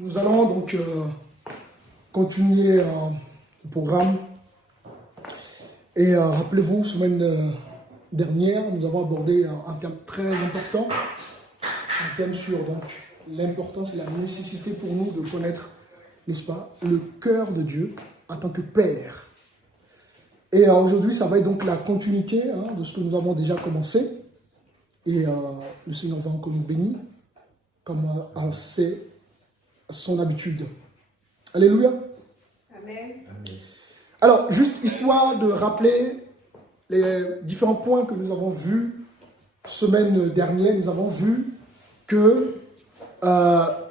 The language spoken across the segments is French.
Nous allons donc continuer le programme. Et rappelez-vous, semaine dernière, nous avons abordé un thème très important, un thème sur donc l'importance et la nécessité pour nous de connaître, n'est-ce pas, le cœur de Dieu en tant que Père. Et aujourd'hui, ça va être donc la continuité de ce que nous avons déjà commencé. Et le Seigneur va encore nous bénir, comme c'est son habitude. Alléluia. Amen. Amen. Alors, juste histoire de rappeler les différents points que nous avons vus semaine dernière, nous avons vu que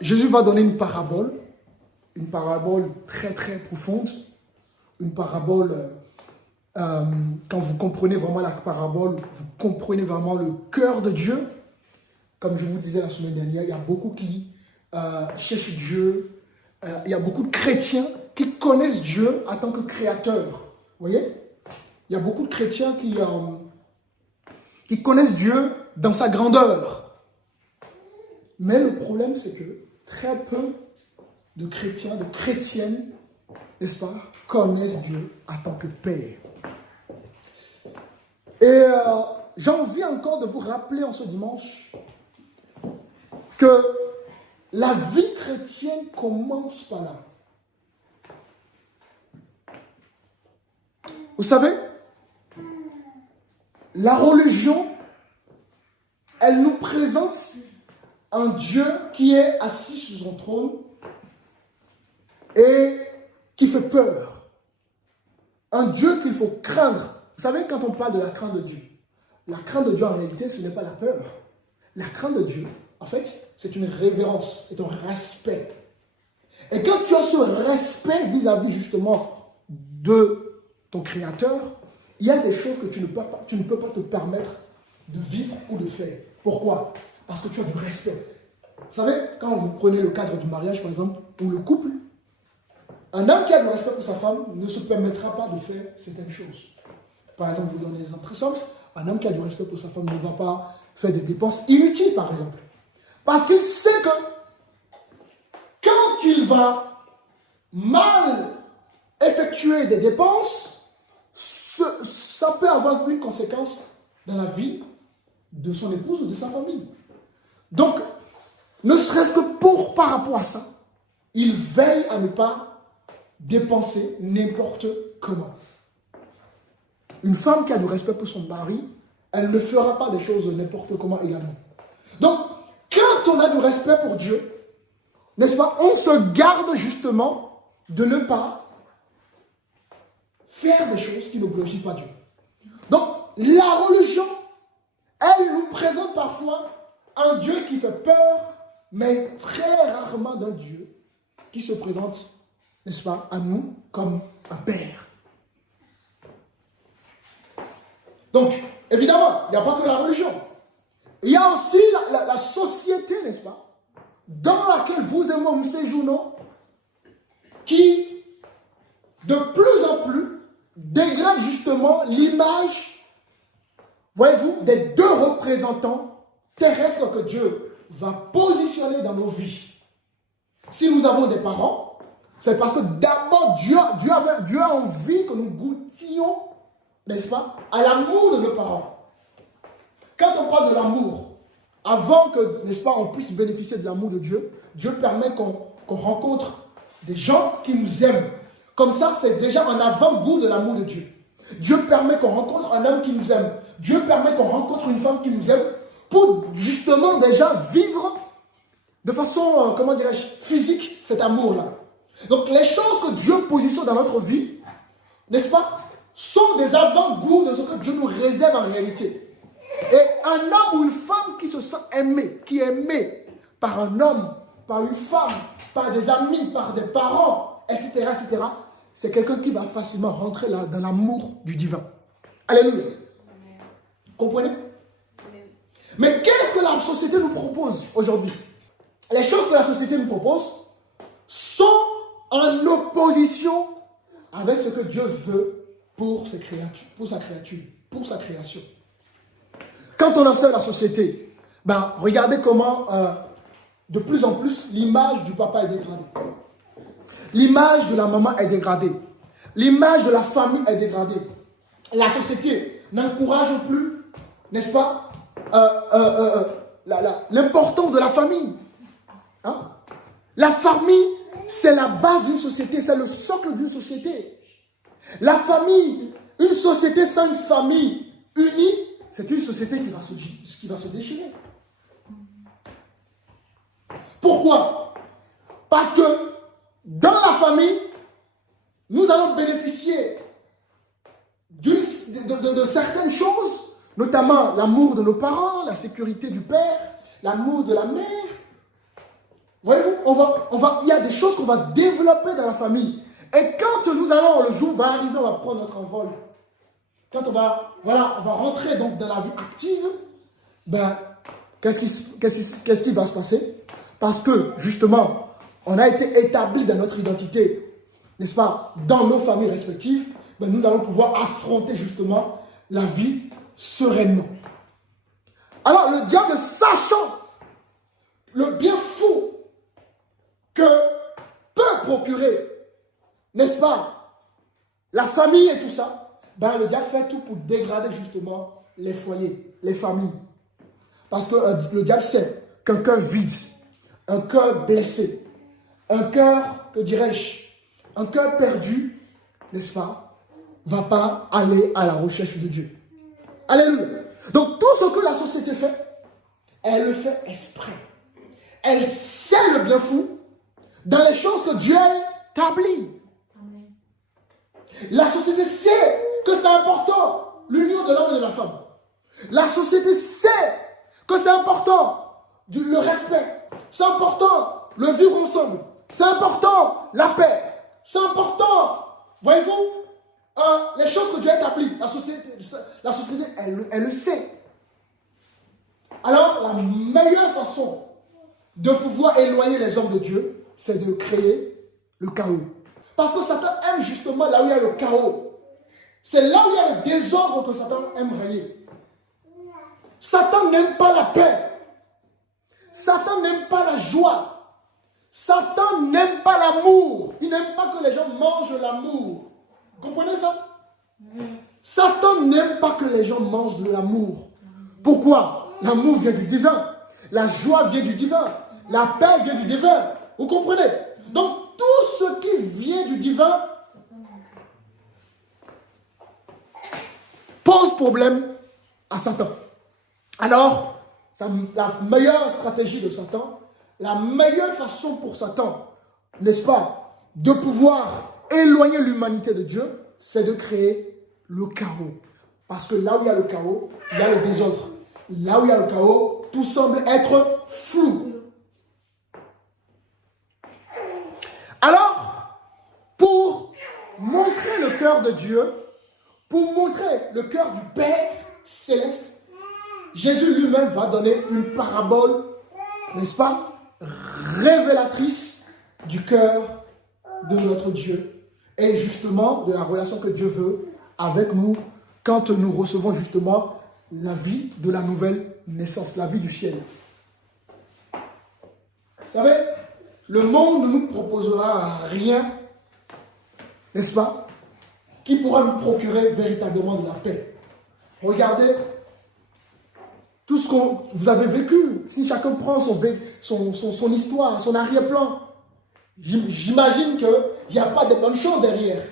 Jésus va donner une parabole très très profonde, une parabole, quand vous comprenez vraiment la parabole, vous comprenez vraiment le cœur de Dieu. Comme je vous disais la semaine dernière, il y a beaucoup qui cherchent Dieu, il y a beaucoup de chrétiens qui connaissent Dieu en tant que créateur. Vous voyez? Il y a beaucoup de chrétiens qui connaissent Dieu dans sa grandeur. Mais le problème, c'est que très peu de chrétiens, de chrétiennes, n'est-ce pas, connaissent Dieu en tant que Père. Et j'ai envie encore de vous rappeler en ce dimanche que la vie chrétienne commence par là. Vous savez, la religion, elle nous présente un Dieu qui est assis sur son trône et qui fait peur. Un Dieu qu'il faut craindre. Vous savez, quand on parle de la crainte de Dieu, la crainte de Dieu en réalité, ce n'est pas la peur. La crainte de Dieu, en fait, c'est une révérence, c'est un respect. Et quand tu as ce respect vis-à-vis justement de ton Créateur, il y a des choses que tu ne peux pas te permettre de vivre ou de faire. Pourquoi? Parce que tu as du respect. Vous savez, quand vous prenez le cadre du mariage, par exemple, ou le couple, un homme qui a du respect pour sa femme ne se permettra pas de faire certaines choses. Par exemple, je vous donne un exemple très simple. Un homme qui a du respect pour sa femme ne va pas faire des dépenses inutiles, par exemple. Parce qu'il sait que quand il va mal effectuer des dépenses, ça peut avoir une conséquence dans la vie de son épouse ou de sa famille. Donc, ne serait-ce que par rapport à ça, il veille à ne pas dépenser n'importe comment. Une femme qui a du respect pour son mari, elle ne fera pas des choses n'importe comment également. Donc, quand on a du respect pour Dieu, n'est-ce pas, on se garde justement de ne pas faire des choses qui ne glorifient pas Dieu. Donc, la religion, elle nous présente parfois un Dieu qui fait peur, mais très rarement d'un Dieu qui se présente, n'est-ce pas, à nous comme un Père. Donc, évidemment, il n'y a pas que la religion. Il y a aussi la société, n'est-ce pas, dans laquelle vous et moi nous séjournons, qui, de plus en plus, dégrade justement l'image, voyez-vous, des deux représentants terrestres que Dieu va positionner dans nos vies. Si nous avons des parents, c'est parce que d'abord Dieu a envie que nous goûtions, n'est-ce pas, à l'amour de nos parents. Quand on parle de l'amour, avant que, n'est-ce pas, on puisse bénéficier de l'amour de Dieu, Dieu permet qu'on rencontre des gens qui nous aiment. Comme ça, c'est déjà un avant-goût de l'amour de Dieu. Dieu permet qu'on rencontre un homme qui nous aime. Dieu permet qu'on rencontre une femme qui nous aime pour justement déjà vivre de façon, comment dirais-je, physique cet amour-là. Donc les choses que Dieu positionne dans notre vie, n'est-ce pas, sont des avant-goûts de ce que Dieu nous réserve en réalité. Et un homme ou une femme qui se sent aimé, qui est aimé par un homme, par une femme, par des amis, par des parents, etc., etc., c'est quelqu'un qui va facilement rentrer là dans l'amour du divin. Alléluia. Amen. Comprenez? Amen. Mais qu'est-ce que la société nous propose aujourd'hui? Les choses que la société nous propose sont en opposition avec ce que Dieu veut pour ses créatures, pour sa créature, pour sa création. Quand on observe la société, regardez comment de plus en plus, l'image du papa est dégradée. L'image de la maman est dégradée. L'image de la famille est dégradée. La société n'encourage plus, n'est-ce pas, l'importance de la famille. Hein? La famille, c'est la base d'une société, c'est le socle d'une société. La famille, une société sans une famille unie, c'est une société qui va se déchirer. Pourquoi? Parce que dans la famille, nous allons bénéficier de certaines choses, notamment l'amour de nos parents, la sécurité du père, l'amour de la mère. Voyez-vous, il y a des choses qu'on va développer dans la famille. Et quand nous allons, le jour va arriver, on va prendre notre envol. Quand on va rentrer donc dans la vie active, ben, qu'est-ce qui va se passer? Parce que, justement, on a été établi dans notre identité, n'est-ce pas, dans nos familles respectives, ben, nous allons pouvoir affronter, justement, la vie sereinement. Alors, le diable, sachant le bien fou que peut procurer, n'est-ce pas, la famille et tout ça, ben, le diable fait tout pour dégrader, justement, les foyers, les familles. Parce que le diable sait qu'un cœur vide, un cœur blessé, un cœur, que dirais-je, un cœur perdu, n'est-ce pas, va pas aller à la recherche de Dieu. Alléluia. Donc tout ce que la société fait, elle le fait exprès. Elle sait le bien fou dans les choses que Dieu a établies. La société sait que c'est important, l'union de l'homme et de la femme. La société sait que c'est important, le respect. C'est important, le vivre ensemble. C'est important, la paix. C'est important, voyez-vous, les choses que Dieu a établies. La société elle le sait. Alors, la meilleure façon de pouvoir éloigner les hommes de Dieu, c'est de créer le chaos. Parce que Satan aime justement là où il y a le chaos. C'est là où il y a le désordre que Satan aime régner. Satan n'aime pas la paix. Satan n'aime pas la joie. Satan n'aime pas l'amour. Il n'aime pas que les gens mangent l'amour. Vous comprenez ça? Satan n'aime pas que les gens mangent de l'amour. Pourquoi? L'amour vient du divin. La joie vient du divin. La paix vient du divin. Vous comprenez? Donc, tout ce qui vient du divin pose problème à Satan. Alors, la meilleure stratégie de Satan, la meilleure façon pour Satan, n'est-ce pas, de pouvoir éloigner l'humanité de Dieu, c'est de créer le chaos. Parce que là où il y a le chaos, il y a le désordre. Là où il y a le chaos, tout semble être flou. Alors, pour montrer le cœur de Dieu, pour montrer le cœur du Père céleste, Jésus lui-même va donner une parabole, n'est-ce pas, révélatrice du cœur de notre Dieu et justement de la relation que Dieu veut avec nous quand nous recevons justement la vie de la nouvelle naissance, la vie du ciel. Vous savez, le monde ne nous proposera rien, n'est-ce pas, qui pourra nous procurer véritablement de la paix. Regardez tout ce que vous avez vécu. Si chacun prend son histoire, son arrière-plan, j'imagine qu'il n'y a pas de bonnes choses derrière.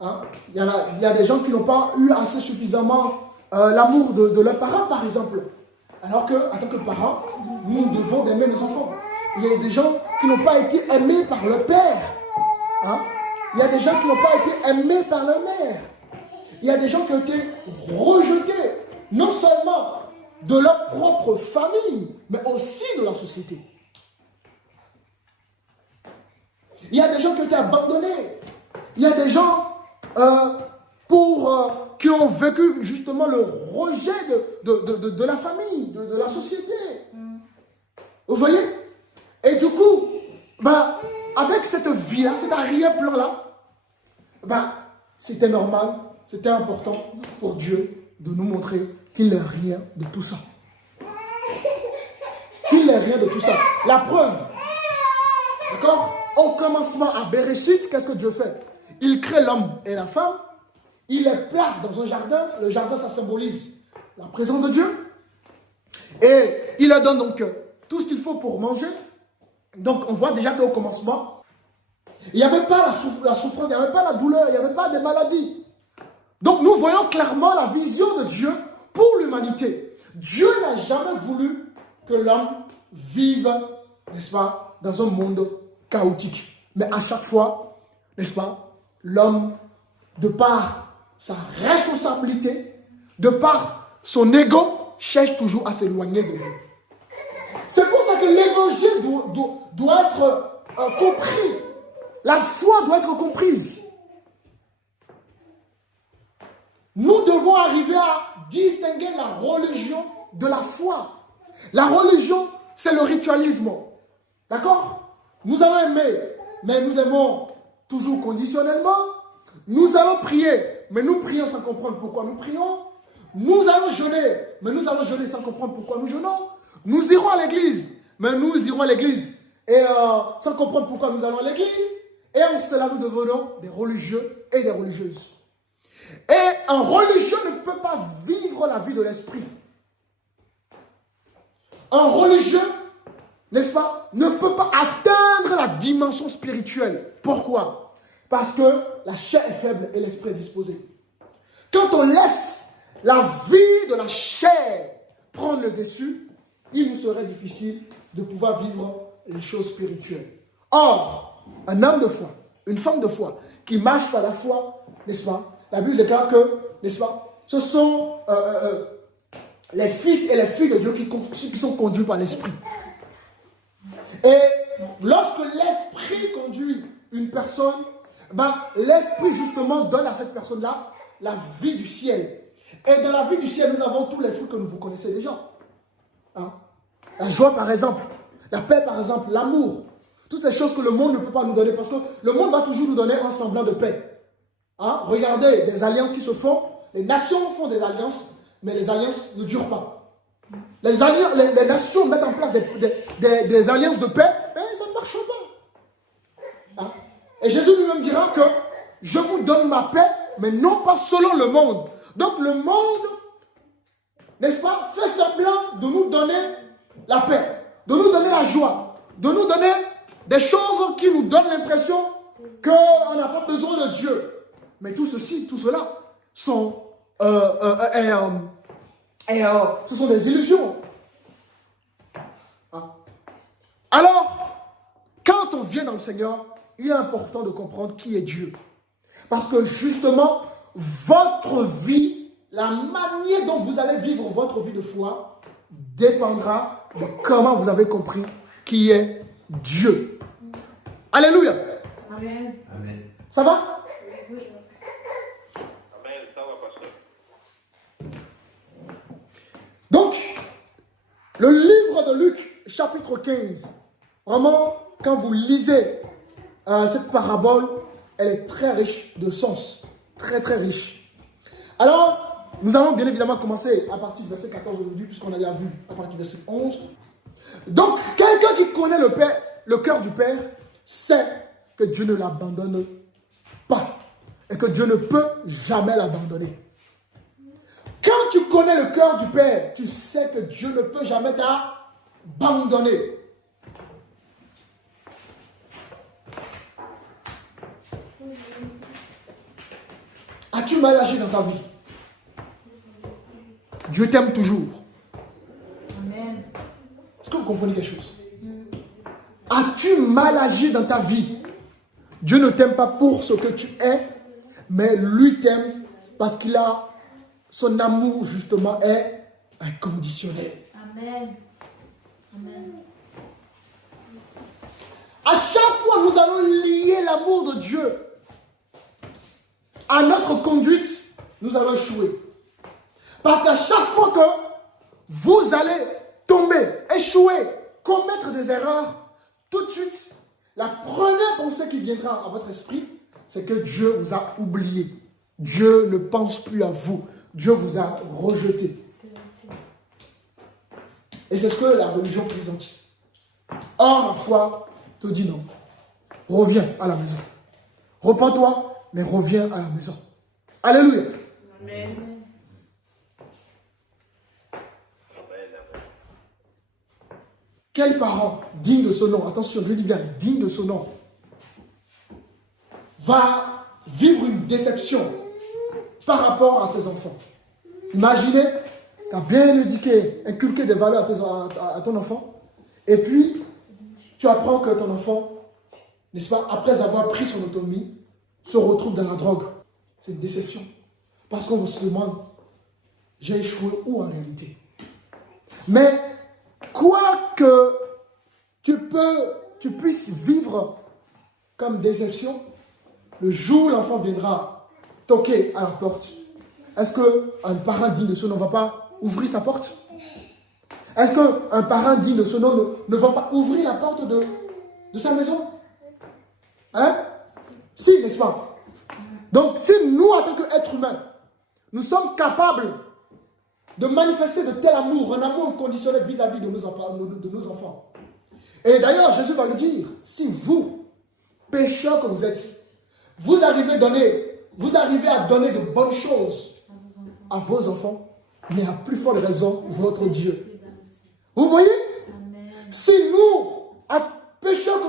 Hein? Il y a des gens qui n'ont pas eu assez suffisamment l'amour de leurs parents, par exemple. Alors qu'en tant que parents, nous devons aimer nos enfants. Il y a des gens qui n'ont pas été aimés par leur père. Hein? Il y a des gens qui n'ont pas été aimés par leur mère. Il y a des gens qui ont été rejetés, non seulement de leur propre famille, mais aussi de la société. Il y a des gens qui ont été abandonnés. Il y a des gens qui ont vécu justement le rejet de la famille, de la société. Vous voyez? Et du coup, avec cette vie-là, cet arrière-plan-là, c'était normal, c'était important pour Dieu de nous montrer qu'il n'est rien de tout ça. Qu'il est rien de tout ça. La preuve, d'accord? Au commencement, à Bereshit, qu'est-ce que Dieu fait? Il crée l'homme et la femme, il les place dans un jardin. Le jardin, ça symbolise la présence de Dieu. Et il leur donne donc tout ce qu'il faut pour manger. Donc on voit déjà qu'au commencement, il n'y avait pas la souffrance, il n'y avait pas la douleur, il n'y avait pas de maladie. Donc nous voyons clairement la vision de Dieu pour l'humanité. Dieu n'a jamais voulu que l'homme vive, n'est-ce pas, dans un monde chaotique. Mais à chaque fois, n'est-ce pas, l'homme, de par sa responsabilité, de par son ego, cherche toujours à s'éloigner de Dieu. C'est pour ça que l'évangile doit être compris. La foi doit être comprise. Nous devons arriver à distinguer la religion de la foi. La religion, c'est le ritualisme. D'accord? Nous allons aimer, mais nous aimons toujours conditionnellement. Nous allons prier, mais nous prions sans comprendre pourquoi nous prions. Nous allons jeûner, mais nous allons jeûner sans comprendre pourquoi nous jeûnons. Nous irons à l'église, mais nous irons à l'église et sans comprendre pourquoi nous allons à l'église. Et en cela, nous devenons des religieux et des religieuses. Et un religieux ne peut pas vivre la vie de l'esprit. Un religieux, n'est-ce pas, ne peut pas atteindre la dimension spirituelle. Pourquoi? Parce que la chair est faible et l'esprit est disposé. Quand on laisse la vie de la chair prendre le dessus, il nous serait difficile de pouvoir vivre les choses spirituelles. Or, un homme de foi, une femme de foi, qui marche par la foi, n'est-ce pas? La Bible déclare que, n'est-ce pas, ce sont les fils et les filles de Dieu qui sont conduits par l'esprit. Et lorsque l'esprit conduit une personne, ben, l'esprit justement donne à cette personne-là la vie du ciel. Et dans la vie du ciel, nous avons tous les fruits que vous connaissez déjà. Hein? La joie, par exemple. La paix, par exemple. L'amour. Toutes ces choses que le monde ne peut pas nous donner. Parce que le monde va toujours nous donner un semblant de paix. Hein? Regardez, des alliances qui se font. Les nations font des alliances, mais les alliances ne durent pas. Les nations mettent en place des alliances de paix, mais ça ne marche pas. Hein? Et Jésus lui-même dira que je vous donne ma paix, mais non pas selon le monde. Donc le monde, n'est-ce pas, fait semblant de nous donner la paix, de nous donner la joie, de nous donner des choses qui nous donnent l'impression qu'on n'a pas besoin de Dieu. Mais tout cela sont, ce sont des illusions. Hein? Alors, quand on vient dans le Seigneur, il est important de comprendre qui est Dieu. Parce que justement, votre vie, la manière dont vous allez vivre votre vie de foi, dépendra de comment vous avez compris qui est Dieu. Alléluia. Amen. Amen. Ça va? Oui. Amen, ça va, pasteur. Donc, le livre de Luc, chapitre 15, vraiment, quand vous lisez cette parabole, elle est très riche de sens. Très, très riche. Alors, nous allons bien évidemment commencer à partir du verset 14 aujourd'hui, puisqu'on a déjà vu à partir du verset 11. Donc, quelqu'un qui connaît le cœur du Père, sait que Dieu ne l'abandonne pas. Et que Dieu ne peut jamais l'abandonner. Quand tu connais le cœur du Père, tu sais que Dieu ne peut jamais t'abandonner. As-tu mal agi dans ta vie? Dieu t'aime toujours. Amen. Est-ce que vous comprenez quelque chose? As-tu mal agi dans ta vie? Dieu ne t'aime pas pour ce que tu es, mais lui t'aime parce qu'il a son amour justement est inconditionnel. Amen. Amen. À chaque fois, nous allons lier l'amour de Dieu à notre conduite, nous allons échouer. Parce qu'à chaque fois que vous allez tomber, échouer, commettre des erreurs, tout de suite, la première pensée qui viendra à votre esprit, c'est que Dieu vous a oublié. Dieu ne pense plus à vous. Dieu vous a rejeté. Et c'est ce que la religion présente. Or, la foi te dit non. Reviens à la maison. Repends-toi, mais reviens à la maison. Alléluia. Amen. Quel parent digne de ce nom, attention, je dis bien digne de ce nom, va vivre une déception par rapport à ses enfants? Imaginez, tu as bien éduqué, inculqué des valeurs à ton enfant, et puis tu apprends que ton enfant, n'est-ce pas, après avoir pris son autonomie, se retrouve dans la drogue. C'est une déception. Parce qu'on se demande, j'ai échoué où en réalité? Mais quoi que tu puisses vivre comme déception, le jour où l'enfant viendra toquer à la porte, est-ce qu'un parent digne de ce nom ne va pas ouvrir sa porte? Est-ce qu'un parent digne de ce nom ne va pas ouvrir la porte de sa maison? Hein? Si, n'est-ce pas? Donc, si nous, en tant qu'êtres humains, nous sommes capables de manifester de tel amour, un amour conditionnel vis-à-vis de nos enfants. Et d'ailleurs, Jésus va le dire, si vous, pécheurs que vous êtes, vous arrivez à donner de bonnes choses à vos enfants, mais à plus forte raison, votre Dieu. Vous voyez? Amen. Si nous, pécheurs que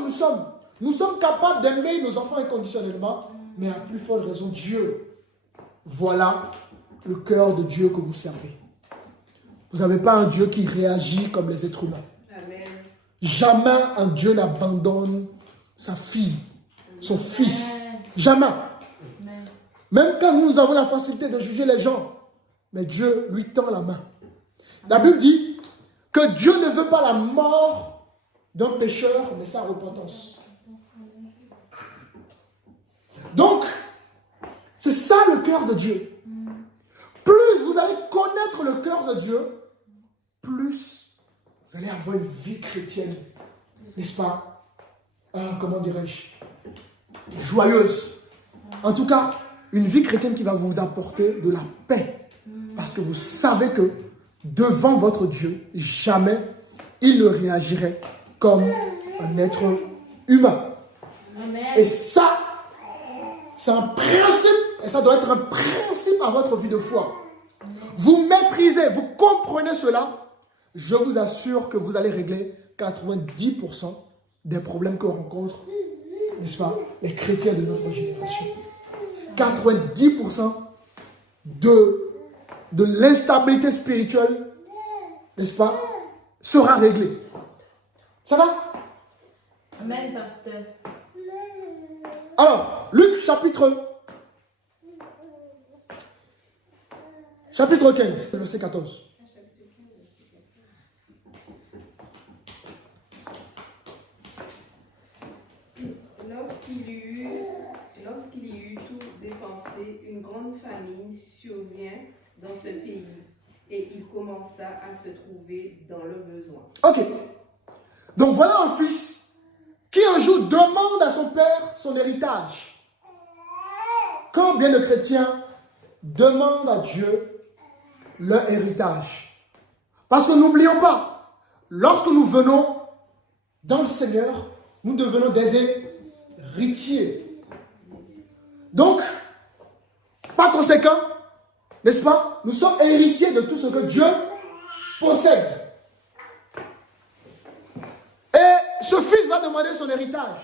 nous sommes capables d'aimer nos enfants inconditionnellement, mais à plus forte raison, Dieu. Voilà le cœur de Dieu que vous servez. Vous n'avez pas un Dieu qui réagit comme les êtres humains. Amen. Jamais un Dieu n'abandonne sa fille, son fils. Jamais. Amen. Même quand nous avons la facilité de juger les gens, mais Dieu lui tend la main. La Bible dit que Dieu ne veut pas la mort d'un pécheur, mais sa repentance. Donc, c'est ça le cœur de Dieu. Plus vous allez connaître le cœur de Dieu, plus vous allez avoir une vie chrétienne, n'est-ce pas? Comment dirais-je? Joyeuse. En tout cas, une vie chrétienne qui va vous apporter de la paix. Parce que vous savez que devant votre Dieu, jamais il ne réagirait comme un être humain. Amen. Et ça, c'est un principe, et ça doit être un principe à votre vie de foi. Vous maîtrisez, vous comprenez cela, je vous assure que vous allez régler 90% des problèmes que rencontrent, n'est-ce pas, les chrétiens de notre génération. 90% de l'instabilité spirituelle, n'est-ce pas, sera réglée. Ça va? Amen, pasteur. Alors, Luc chapitre 15, verset 14. Lorsqu'il y eut tout dépensé, une grande famine survient dans ce pays et il commença à se trouver dans le besoin. Ok. Donc voilà un fils qui un jour demande à son père son héritage. Combien de chrétiens demandent à Dieu leur héritage? Parce que n'oublions pas, lorsque nous venons dans le Seigneur, nous devenons des héritiers. Donc, par conséquent, n'est-ce pas, nous sommes héritiers de tout ce que Dieu possède. Et ce fils va demander son héritage.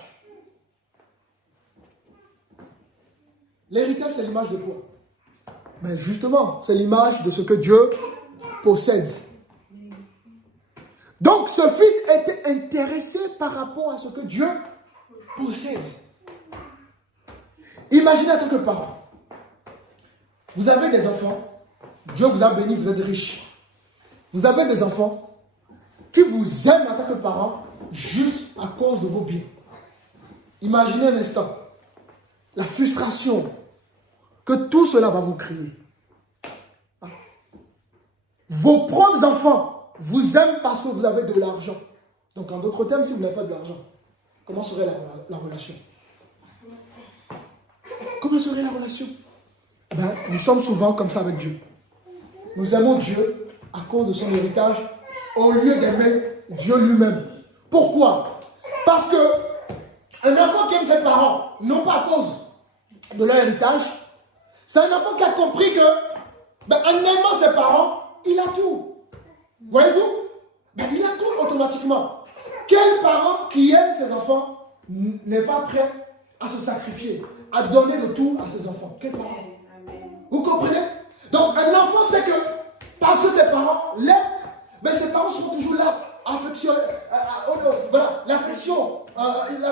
L'héritage, c'est l'image de quoi? Ben justement, c'est l'image de ce que Dieu possède. Donc, ce fils était intéressé par rapport à ce que Dieu possède. Imaginez en tant que parent. Vous avez des enfants, Dieu vous a béni, vous êtes riche. Vous avez des enfants qui vous aiment en tant que parents juste à cause de vos biens. Imaginez un instant la frustration que tout cela va vous créer. Vos propres enfants vous aiment parce que vous avez de l'argent. Donc en d'autres termes, si vous n'avez pas de l'argent, comment serait la relation? Comment serait la relation? Ben, nous sommes souvent comme ça avec Dieu. Nous aimons Dieu à cause de son héritage au lieu d'aimer Dieu lui-même. Pourquoi? Parce que un enfant qui aime ses parents, non pas à cause de leur héritage, c'est un enfant qui a compris que, en aimant ses parents, il a tout. Voyez-vous? Il a tout automatiquement. Quel parent qui aime ses enfants n'est pas prêt à se sacrifier, à donner de tout à ses enfants? Quel parent? Vous comprenez? Donc un enfant sait que, parce que ses parents l'aiment, mais ses parents seront toujours là. Affection, voilà, l'affection.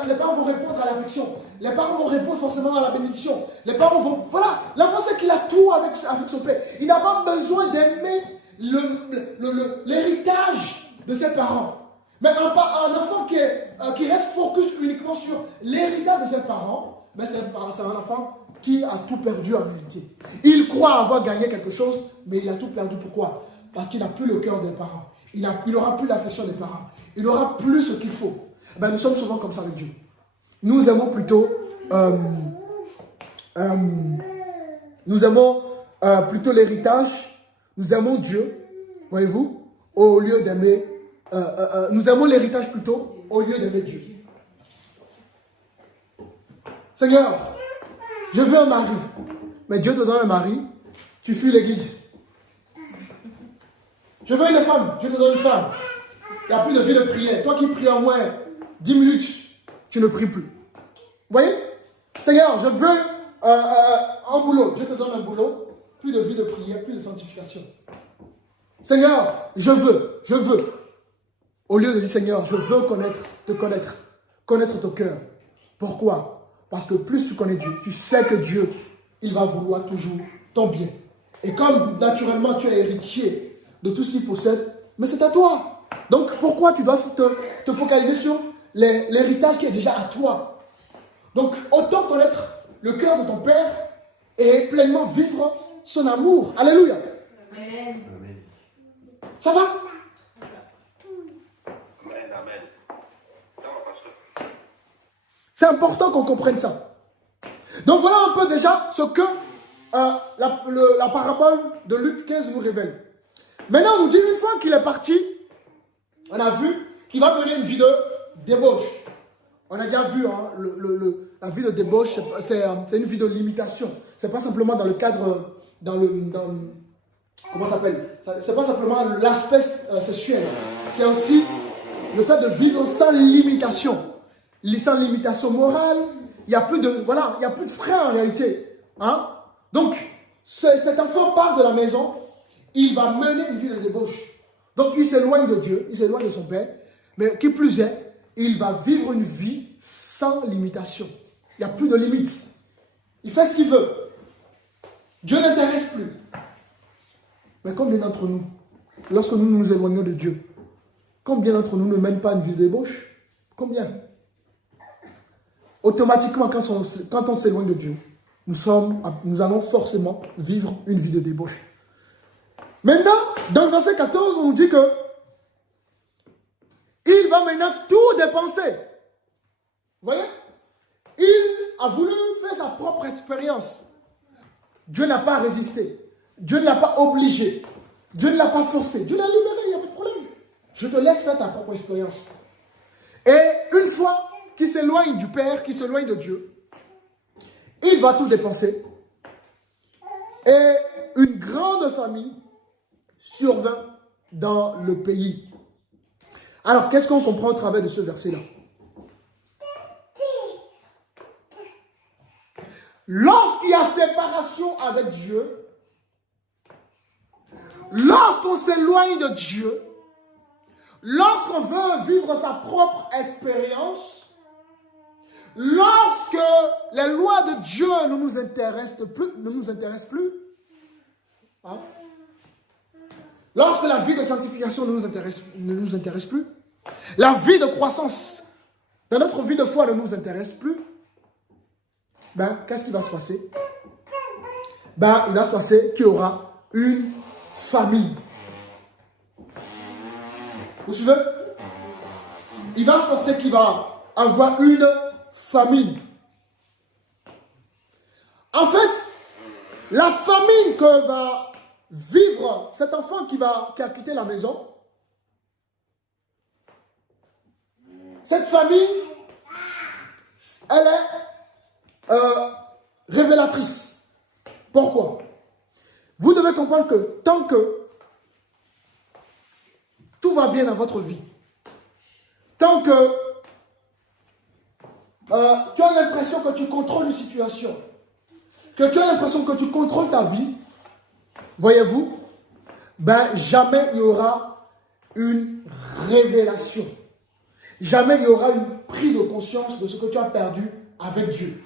Les parents vont répondre à l'affection. Les parents vont répondre forcément à la bénédiction. Les parents vont. Voilà, l'enfant sait qu'il a tout avec son père. Il n'a pas besoin d'aimer l'héritage de ses parents. Mais un enfant qui reste focus uniquement sur l'héritage de ses parents, c'est un enfant qui a tout perdu en réalité. Il croit avoir gagné quelque chose, mais il a tout perdu. Pourquoi? Parce qu'il n'a plus le cœur des parents. Il n'aura plus l'affection des parents. Il n'aura plus ce qu'il faut. Nous sommes souvent comme ça avec Dieu. Nous aimons plutôt l'héritage. Nous aimons Dieu, voyez-vous, au lieu d'aimer. Nous aimons l'héritage plutôt au lieu d'aimer Dieu. Seigneur, je veux un mari. Mais Dieu te donne un mari, tu fuis l'église. Je veux une femme, Dieu te donne une femme. Il n'y a plus de vie de prière. Toi qui pries en moins 10 minutes, tu ne pries plus. Vous voyez? Seigneur, je veux un boulot. Dieu te donne un boulot. Plus de vie de prière, plus de sanctification. Seigneur, je veux. Au lieu de dire, Seigneur, je veux te connaître ton cœur. Pourquoi? Parce que plus tu connais Dieu, tu sais que Dieu, il va vouloir toujours ton bien. Et comme naturellement tu es héritier de tout ce qu'il possède, mais c'est à toi. Donc pourquoi tu dois te focaliser sur l'héritage qui est déjà à toi? Donc autant connaître le cœur de ton Père et pleinement vivre son amour. Alléluia. Amen. Ça va? Amen. Ça va, pasteur. C'est important qu'on comprenne ça. Donc voilà un peu déjà ce que la parabole de Luc 15 nous révèle. Maintenant, on nous dit, une fois qu'il est parti, on a vu qu'il va mener une vie de débauche. On a déjà vu, la vie de débauche, c'est une vie de limitation. C'est pas simplement dans le cadre, comment ça s'appelle? C'est pas simplement l'aspect sexuel. C'est aussi le fait de vivre sans limitation. Sans limitation morale. Il n'y a plus de frein en réalité. Hein? Donc, cet enfant part de la maison. Il va mener une vie de débauche. Donc, il s'éloigne de Dieu, il s'éloigne de son Père. Mais qui plus est, il va vivre une vie sans limitation. Il n'y a plus de limites. Il fait ce qu'il veut. Dieu ne l'intéresse plus. Mais combien d'entre nous, lorsque nous nous éloignons de Dieu, combien d'entre nous ne mènent pas une vie de débauche? Combien? Automatiquement, quand on s'éloigne de Dieu, nous allons forcément vivre une vie de débauche. Maintenant, dans le verset 14, on nous dit que il va maintenant tout dépenser. Vous voyez? Il a voulu faire sa propre expérience. Dieu n'a pas résisté. Dieu ne l'a pas obligé. Dieu ne l'a pas forcé. Dieu l'a libéré, il n'y a pas de problème. Je te laisse faire ta propre expérience. Et une fois qu'il s'éloigne du Père, qu'il s'éloigne de Dieu, il va tout dépenser. Et une grande famille survint dans le pays. Alors, qu'est-ce qu'on comprend au travers de ce verset-là? Lorsqu'il y a séparation avec Dieu, lorsqu'on s'éloigne de Dieu, lorsqu'on veut vivre sa propre expérience, lorsque les lois de Dieu ne nous intéressent plus, hein? Lorsque la vie de sanctification ne nous intéresse plus, la vie de croissance dans notre vie de foi ne nous intéresse plus, qu'est-ce qui va se passer? Il va se passer qu'il y aura une famine. Vous suivez? Il va se passer qu'il va avoir une famine. En fait, la famine que va vivre cet enfant qui a quitté la maison, cette famille, elle est révélatrice. Pourquoi? Vous devez comprendre que tant que tout va bien dans votre vie, tant que tu as l'impression que tu contrôles une situation, que tu as l'impression que tu contrôles ta vie, voyez-vous, ben jamais il y aura une révélation. Jamais il y aura une prise de conscience de ce que tu as perdu avec Dieu.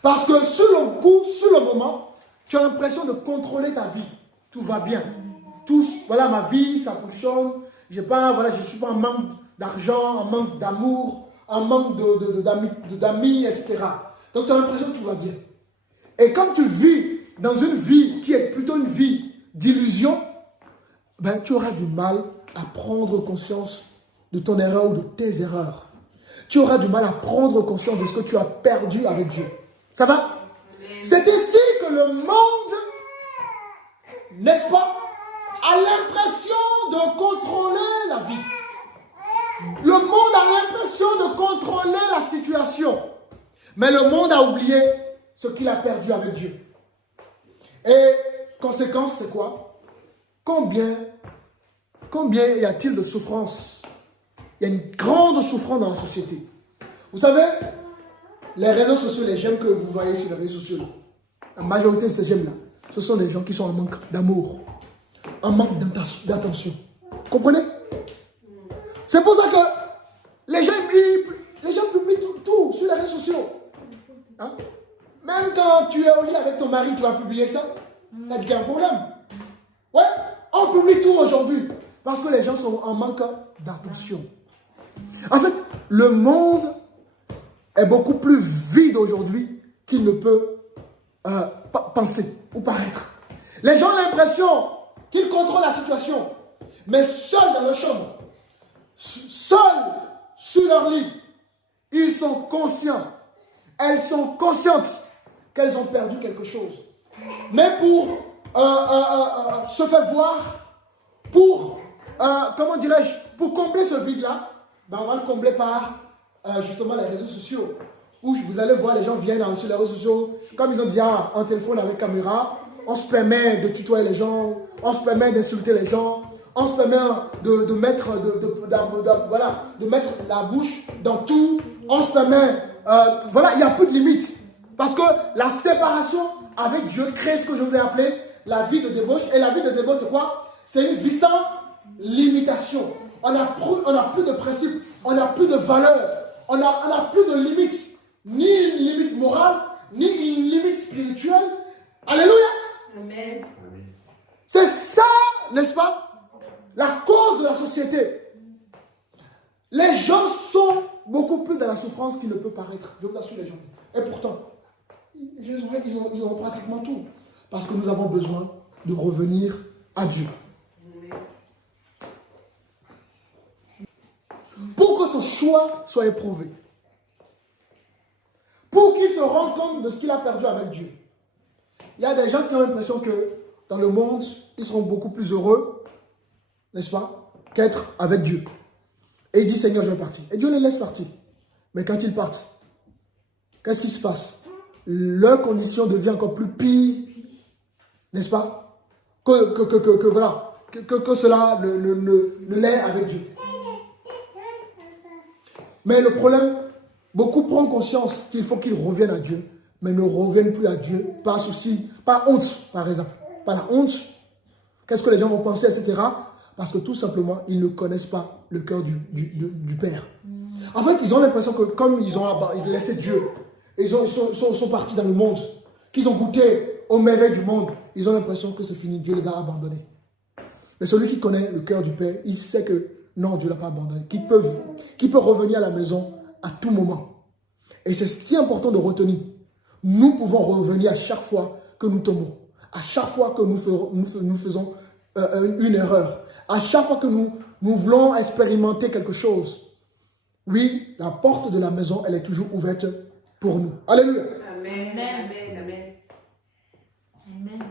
Parce que sur le coup, sur le moment, tu as l'impression de contrôler ta vie. Tout va bien. Tout, voilà ma vie, ça fonctionne. Je ne suis pas en manque d'argent, en manque d'amour, en manque d'amis, etc. Donc tu as l'impression que tout va bien. Et comme tu vis dans une vie qui est plutôt une vie d'illusion, ben, tu auras du mal à prendre conscience de ton erreur ou de tes erreurs. Tu auras du mal à prendre conscience de ce que tu as perdu avec Dieu. Ça va? C'est ici que le monde, n'est-ce pas, a l'impression de contrôler la vie. Le monde a l'impression de contrôler la situation. Mais le monde a oublié ce qu'il a perdu avec Dieu. Et conséquence, c'est quoi? Combien y a-t-il de souffrance? Il y a une grande souffrance dans la société. Vous savez, les réseaux sociaux, les gemmes que vous voyez sur les réseaux sociaux, la majorité de ces gemmes-là, ce sont des gens qui sont en manque d'amour, en manque d'attention. Comprenez? C'est pour ça que les gens publient tout sur les réseaux sociaux. Hein? Même quand tu es au lit avec ton mari, tu vas publier ça. Ça dit qu'il y a un problème. Ouais, on publie tout aujourd'hui. Parce que les gens sont en manque d'attention. En fait, le monde est beaucoup plus vide aujourd'hui qu'il ne peut penser ou paraître. Les gens ont l'impression qu'ils contrôlent la situation. Mais seuls dans leur chambre, seuls sur leur lit, ils sont conscients. Elles sont conscientes qu'elles ont perdu quelque chose. Mais pour se faire voir, pour, pour combler ce vide-là, ben on va le combler par justement les réseaux sociaux. Où vous allez voir, les gens viennent sur les réseaux sociaux, comme ils ont dit, un téléphone avec caméra, on se permet de tutoyer les gens, on se permet d'insulter les gens, on se permet de mettre la bouche dans tout, on se permet, il n'y a plus de limite. Parce que la séparation avec Dieu crée ce que je vous ai appelé la vie de débauche. Et la vie de débauche, c'est quoi? C'est une vie sans limitation. On n'a plus de principes, on n'a plus de valeurs, on n'a plus de limites. Ni une limite morale, ni une limite spirituelle. Alléluia. Amen. C'est ça, n'est-ce pas, la cause de la société. Les gens sont beaucoup plus dans la souffrance qu'il ne peut paraître. Je vous assure les gens. Et pourtant, ils ont pratiquement tout. Parce que nous avons besoin de revenir à Dieu. Pour que ce choix soit éprouvé. Pour qu'il se rende compte de ce qu'il a perdu avec Dieu. Il y a des gens qui ont l'impression que dans le monde, ils seront beaucoup plus heureux, n'est-ce pas, qu'être avec Dieu. Et il dit, Seigneur, je vais partir. Et Dieu les laisse partir. Mais quand ils partent, qu'est-ce qui se passe? Leur condition devient encore plus pire, n'est-ce pas, que cela ne l'est avec Dieu. Mais le problème, beaucoup prennent conscience qu'il faut qu'ils reviennent à Dieu, mais ne reviennent plus à Dieu par souci, par honte, par exemple. Par la honte, qu'est-ce que les gens vont penser, etc. Parce que tout simplement, ils ne connaissent pas le cœur du Père. En fait, ils ont l'impression que comme ils ont laissé Dieu, ils sont partis dans le monde, qu'ils ont goûté aux merveilles du monde, ils ont l'impression que c'est fini, Dieu les a abandonnés. Mais celui qui connaît le cœur du Père, il sait que non, Dieu ne l'a pas abandonné, qu'il peut revenir à la maison à tout moment. Et c'est ce qui est important de retenir. Nous pouvons revenir à chaque fois que nous tombons, à chaque fois que nous faisons une erreur, à chaque fois que nous voulons expérimenter quelque chose. Oui, la porte de la maison, elle est toujours ouverte pour nous. Alléluia. Amen. Amen. Amen. Amen.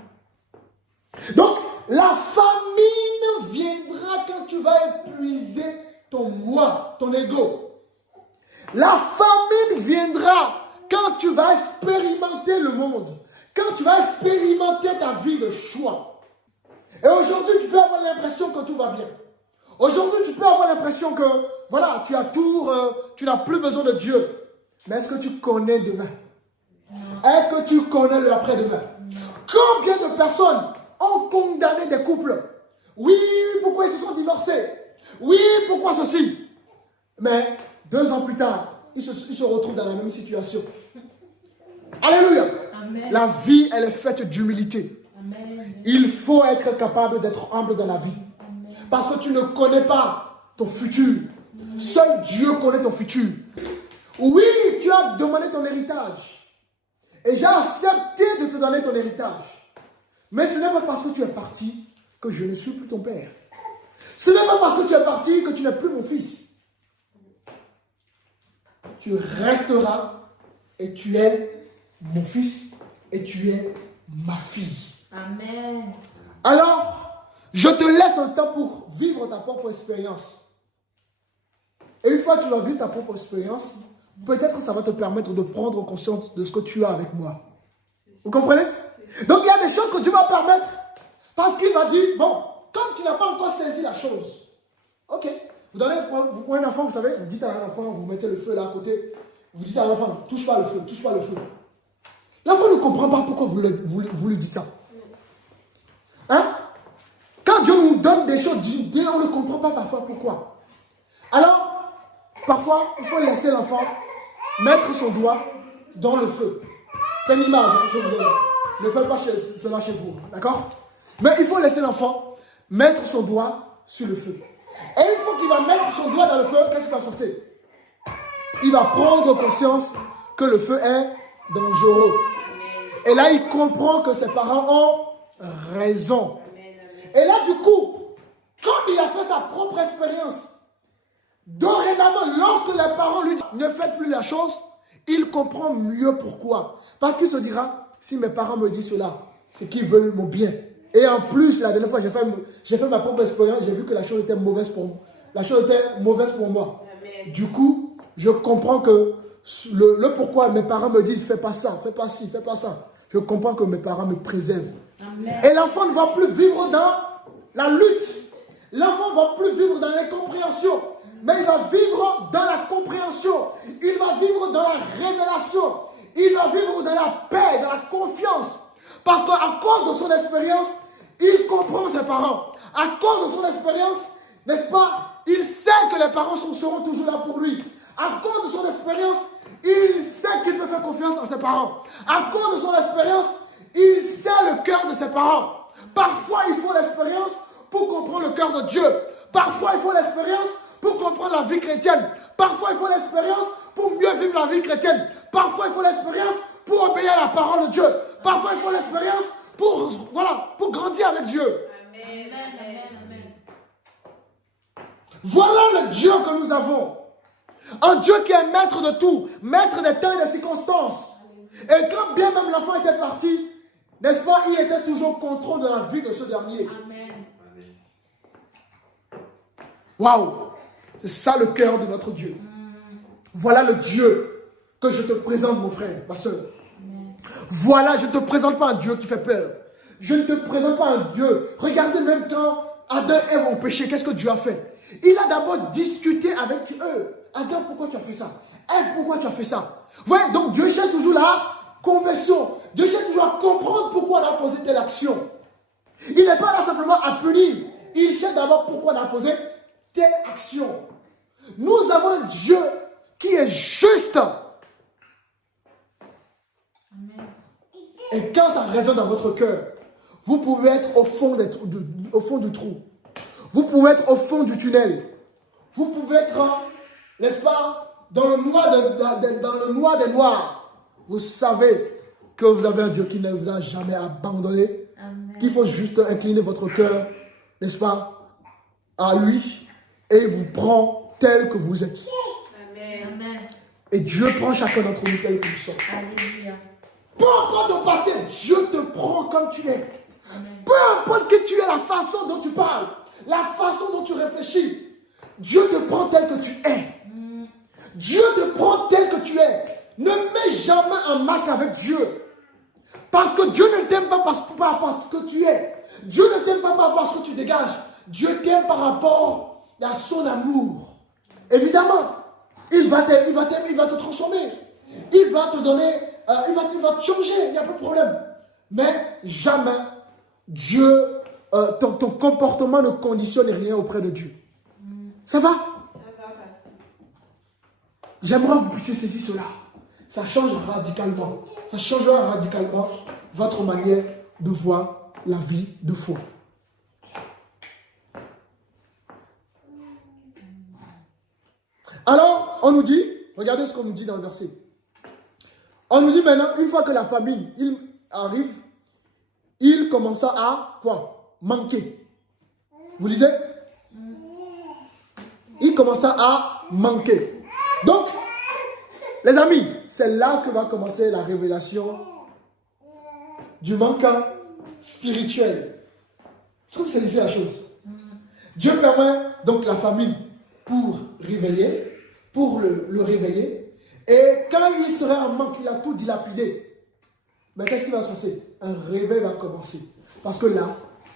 Donc, la famine viendra quand tu vas épuiser ton moi, ton ego. La famine viendra quand tu vas expérimenter le monde, quand tu vas expérimenter ta vie de choix. Et aujourd'hui, tu peux avoir l'impression que tout va bien. Aujourd'hui, tu peux avoir l'impression que, voilà, tu as tout, tu n'as plus besoin de Dieu. Mais est-ce que tu connais demain? Est-ce que tu connais le après-demain? Combien de personnes ont condamné des couples? Oui, pourquoi ils se sont divorcés? Oui, pourquoi ceci? Mais 2 ans plus tard, ils se retrouvent dans la même situation. Alléluia. Amen. La vie, elle est faite d'humilité. Amen. Il faut être capable d'être humble dans la vie. Amen. Parce que tu ne connais pas ton futur. Seul Dieu connaît ton futur. Oui, tu as demandé ton héritage. Et j'ai accepté de te donner ton héritage. Mais ce n'est pas parce que tu es parti que je ne suis plus ton père. Ce n'est pas parce que tu es parti que tu n'es plus mon fils. Tu resteras et tu es mon fils et tu es ma fille. Amen. Alors, je te laisse un temps pour vivre ta propre expérience. Et une fois que tu vas vivre ta propre expérience, peut-être ça va te permettre de prendre conscience de ce que tu as avec moi. Vous comprenez? Donc il y a des choses que Dieu va permettre parce qu'il va dire, bon, comme tu n'as pas encore saisi la chose, ok, vous donnez un enfant, vous savez, vous dites à un enfant, vous mettez le feu là à côté, vous dites à l'enfant, touche pas le feu, touche pas le feu. L'enfant ne comprend pas pourquoi vous lui dites ça. Hein? Quand Dieu nous donne des choses, on ne comprend pas parfois pourquoi. Alors, parfois, il faut laisser l'enfant mettre son doigt dans le feu. C'est une image, hein, je vous dis. Ne faites pas cela chez vous, d'accord? Mais il faut laisser l'enfant mettre son doigt sur le feu. Et une fois qu'il va mettre son doigt dans le feu, qu'est-ce qui va se passer? Il va prendre conscience que le feu est dangereux. Et là, il comprend que ses parents ont raison. Et là, du coup, comme il a fait sa propre expérience, dorénavant, lorsque les parents lui disent ne faites plus la chose, il comprend mieux pourquoi. Parce qu'il se dira, si mes parents me disent cela, c'est qu'ils veulent mon bien. Et en plus, la dernière fois, j'ai fait ma propre expérience, j'ai vu que la chose était mauvaise pour moi. La chose était mauvaise pour moi. Amen. Du coup, je comprends que le pourquoi mes parents me disent fais pas ça, fais pas ci, fais pas ça. Je comprends que mes parents me préservent. Amen. Et l'enfant ne va plus vivre dans la lutte. L'enfant ne va plus vivre dans l'incompréhension. Mais il va vivre dans la compréhension. Il va vivre dans la révélation. Il va vivre dans la paix, dans la confiance. Parce qu'à cause de son expérience, il comprend ses parents. À cause de son expérience, n'est-ce pas, il sait que les parents seront toujours là pour lui. À cause de son expérience, il sait qu'il peut faire confiance à ses parents. À cause de son expérience, il sait le cœur de ses parents. Parfois, il faut l'expérience pour comprendre le cœur de Dieu. Parfois, il faut l'expérience pour comprendre la vie chrétienne. Parfois, il faut l'expérience pour mieux vivre la vie chrétienne. Parfois, il faut l'expérience pour obéir à la parole de Dieu. Parfois, il faut l'expérience pour grandir avec Dieu. Amen. Amen. Amen. Voilà le Dieu que nous avons. Un Dieu qui est maître de tout, maître des temps et des circonstances. Et quand bien même l'enfant était parti, n'est-ce pas, il était toujours au contrôle de la vie de ce dernier. Amen. Waouh! C'est ça le cœur de notre Dieu. Voilà le Dieu que je te présente, mon frère, ma soeur. Voilà, je ne te présente pas un Dieu qui fait peur. Je ne te présente pas un Dieu. Regardez même quand Adam et Ève ont péché, qu'est-ce que Dieu a fait? Il a d'abord discuté avec eux. Adam, pourquoi tu as fait ça? Ève, pourquoi tu as fait ça? Vous voyez, donc Dieu cherche toujours la conversion. Dieu cherche toujours à comprendre pourquoi on a posé telle action. Il n'est pas là simplement à punir. Il cherche d'abord pourquoi on a posé telle action. Nous avons un Dieu qui est juste. Amen. Et quand ça résonne dans votre cœur, vous pouvez être au fond du trou. Vous pouvez être au fond du tunnel. Vous pouvez être, n'est-ce pas, dans le noir des noirs. Vous savez que vous avez un Dieu qui ne vous a jamais abandonné. Amen. Qu'il faut juste incliner votre cœur, n'est-ce pas, à lui. Et il vous prend tel que vous êtes. Amen. Amen. Et Dieu prend chacun d'entre nous tel que nous sommes. Alléluia. Peu importe ton passé, Dieu te prend comme tu es. Amen. Peu importe que tu es, la façon dont tu parles, la façon dont tu réfléchis, Dieu te prend tel que tu es. Dieu te prend tel que tu es. Ne mets jamais un masque avec Dieu. Parce que Dieu ne t'aime pas par rapport à ce que tu es. Dieu ne t'aime pas par rapport à ce que tu dégages. Dieu t'aime par rapport à son amour. Évidemment, il va te transformer. Il va te donner, il va te changer, il n'y a pas de problème. Mais jamais Dieu, ton comportement ne conditionne rien auprès de Dieu. Ça va? Ça va, pasteur. J'aimerais que vous puissiez saisir cela. Ça change radicalement. Ça changera radicalement votre manière de voir la vie de foi. Alors, on nous dit, regardez ce qu'on nous dit dans le verset. On nous dit maintenant, une fois que la famine arrive, il commença à quoi? Manquer. Vous lisez? Il commença à manquer. Donc, les amis, c'est là que va commencer la révélation du manquant spirituel. Est-ce que vous saisissez la chose? Dieu permet donc la famine pour réveiller, pour le réveiller. Et quand il sera en manque, il a tout dilapidé. Mais qu'est-ce qui va se passer? Un réveil va commencer. Parce que là,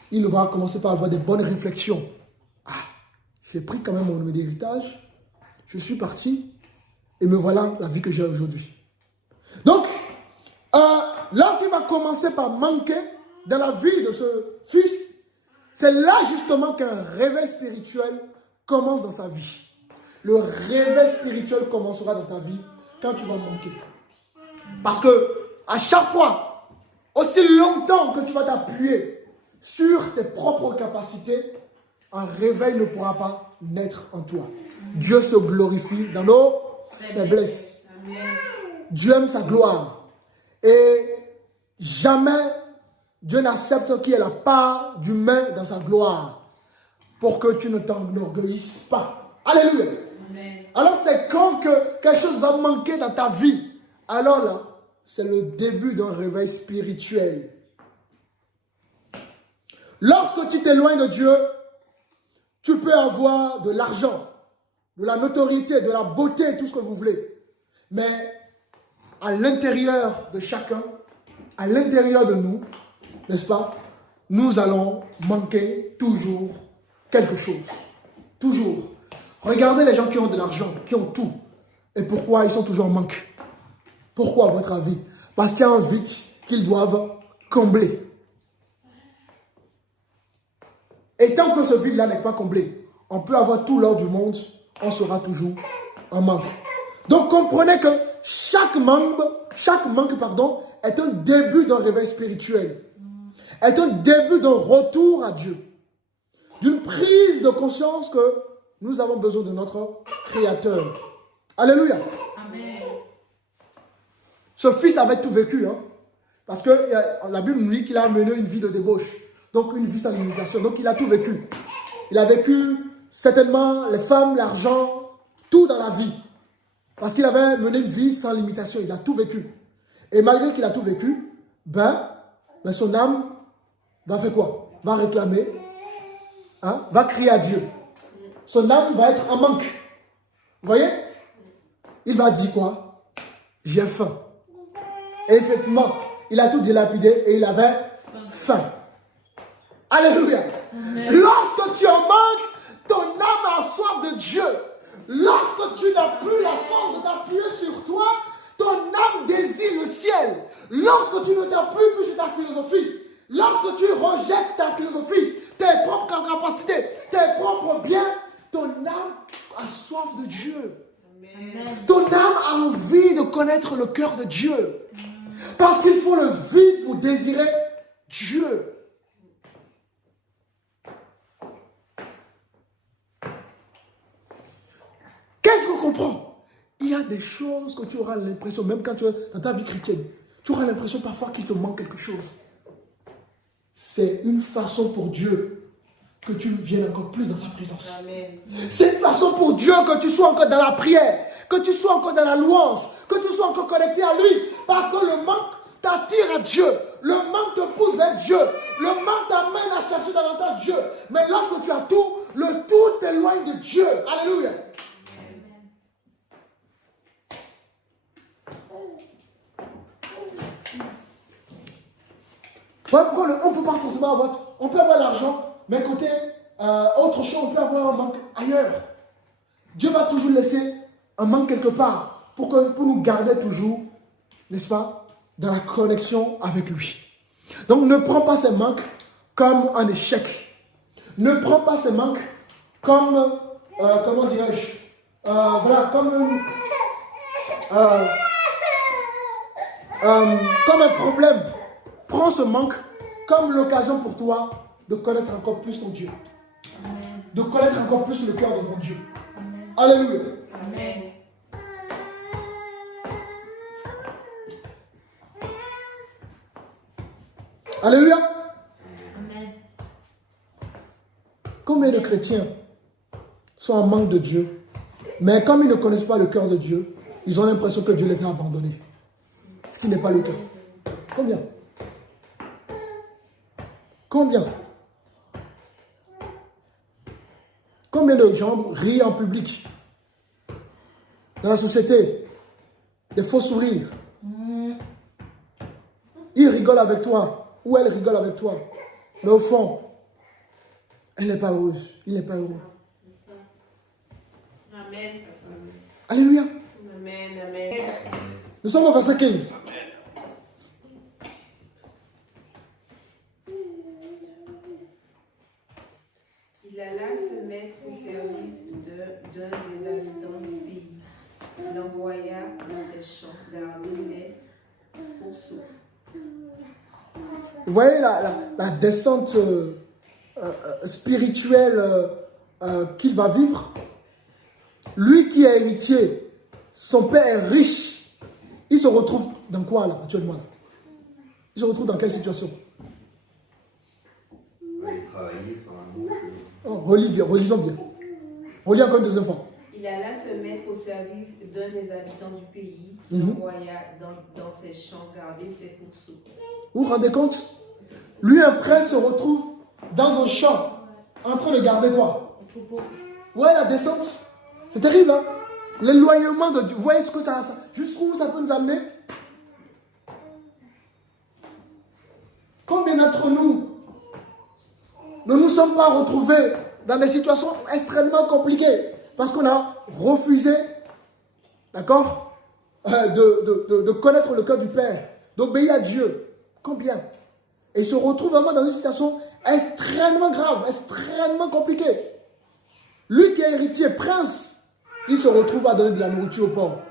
il va commencer par avoir des bonnes réflexions. Ah, j'ai pris quand même mon héritage. Je suis parti. Et me voilà la vie que j'ai aujourd'hui. Donc, lorsqu'il va commencer par manquer dans la vie de ce fils, c'est là justement qu'un réveil spirituel commence dans sa vie. Le réveil spirituel commencera dans ta vie quand tu vas manquer. Parce que à chaque fois, aussi longtemps que tu vas t'appuyer sur tes propres capacités, un réveil ne pourra pas naître en toi. Dieu se glorifie dans nos faiblesses. Dieu aime sa gloire. Et jamais Dieu n'accepte qu'il y ait la part d'humain dans sa gloire pour que tu ne t'enorgueillisses pas. Alléluia. Amen. Alors c'est quand que quelque chose va manquer dans ta vie. Alors là, c'est le début d'un réveil spirituel. Lorsque tu t'éloignes de Dieu, tu peux avoir de l'argent, de la notoriété, de la beauté, tout ce que vous voulez. Mais à l'intérieur de chacun, à l'intérieur de nous, n'est-ce pas, nous allons manquer toujours quelque chose. Toujours. Regardez les gens qui ont de l'argent, qui ont tout. Et pourquoi ils sont toujours en manque? Pourquoi, à votre avis? Parce qu'il y a un vide qu'ils doivent combler. Et tant que ce vide-là n'est pas comblé, on peut avoir tout l'or du monde, on sera toujours en manque. Donc comprenez que chaque manque, est un début d'un réveil spirituel. Est un début d'un retour à Dieu. D'une prise de conscience que nous avons besoin de notre Créateur. Alléluia. Amen. Ce fils avait tout vécu. Parce que la Bible nous dit qu'il a mené une vie de débauche. Donc une vie sans limitation. Donc il a tout vécu. Il a vécu certainement les femmes, l'argent, tout dans la vie. Parce qu'il avait mené une vie sans limitation. Il a tout vécu. Et malgré qu'il a tout vécu, son âme va faire quoi? Va réclamer, va crier à Dieu. Son âme va être en manque. Vous voyez? Il va dire quoi? J'ai faim. Et effectivement, il a tout dilapidé et il avait faim. Alléluia. Amen. Lorsque tu en manques, ton âme a soif de Dieu. Lorsque tu n'as plus la force de t'appuyer sur toi, ton âme désire le ciel. Lorsque tu ne t'appuies plus sur ta philosophie, lorsque tu rejettes ta philosophie, tes propres capacités, tes propres biens, ton âme a soif de Dieu. Amen. Ton âme a envie de connaître le cœur de Dieu. Parce qu'il faut le vide pour désirer Dieu. Qu'est-ce qu'on comprend? Il y a des choses que tu auras l'impression, même quand tu es dans ta vie chrétienne, tu auras l'impression parfois qu'il te manque quelque chose. C'est une façon pour Dieu que tu viennes encore plus dans sa présence. Amen. C'est une façon pour Dieu que tu sois encore dans la prière, que tu sois encore dans la louange, que tu sois encore connecté à lui. Parce que le manque t'attire à Dieu. Le manque te pousse vers Dieu. Le manque t'amène à chercher davantage Dieu. Mais lorsque tu as tout, le tout t'éloigne de Dieu. Alléluia. Ouais, pourquoi on ne peut pas forcément avoir, on peut avoir l'argent, mais côté autre chose, on peut avoir un manque ailleurs. Dieu va toujours laisser un manque quelque part pour nous garder toujours, n'est-ce pas, dans la connexion avec lui. Donc ne prends pas ces manques comme un échec. Ne prends pas ces manques comme, comment dirais-je, voilà, comme un problème. Prends ce manque comme l'occasion pour toi de connaître encore plus ton Dieu. Amen. De connaître encore plus le cœur de ton Dieu. Amen. Alléluia. Amen. Alléluia. Amen. Combien de chrétiens sont en manque de Dieu, mais comme ils ne connaissent pas le cœur de Dieu, ils ont l'impression que Dieu les a abandonnés. Ce qui n'est pas le cas. Combien? Combien? Combien de gens rient en public? Dans la société, des faux sourires. Ils rigolent avec toi, ou elle rigole avec toi. Mais au fond, elle n'est pas heureuse. Il n'est pas heureux. Amen. Alléluia. Amen. Amen. Nous sommes au verset 15. Il alla se mettre au service d'un des habitants du pays. Il envoya dans ses champs garder les pourceaux. Vous voyez la descente spirituelle qu'il va vivre? Lui qui est héritier, son père est riche. Il se retrouve dans quoi là, actuellement là? Il se retrouve dans quelle situation? Oh, relis bien, relisons bien. Relis encore une deuxième fois. Il alla se mettre au service d'un des habitants du pays. Il envoya dans ses champs garder ses pourceaux. Vous vous rendez compte? Lui, un prince, se retrouve dans un champ, en train de garder quoi? Ouais, la descente. C'est terrible, hein? L'éloignement de Dieu. Vous voyez ce que ça jusqu'où ça peut nous amener? Combien d'entre nous ne nous sommes pas retrouvés dans des situations extrêmement compliquées parce qu'on a refusé, d'accord, de connaître le cœur du Père, d'obéir à Dieu. Combien? Et se retrouve vraiment dans une situation extrêmement grave, extrêmement compliquée. Lui qui est héritier, prince, il se retrouve à donner de la nourriture aux pauvres.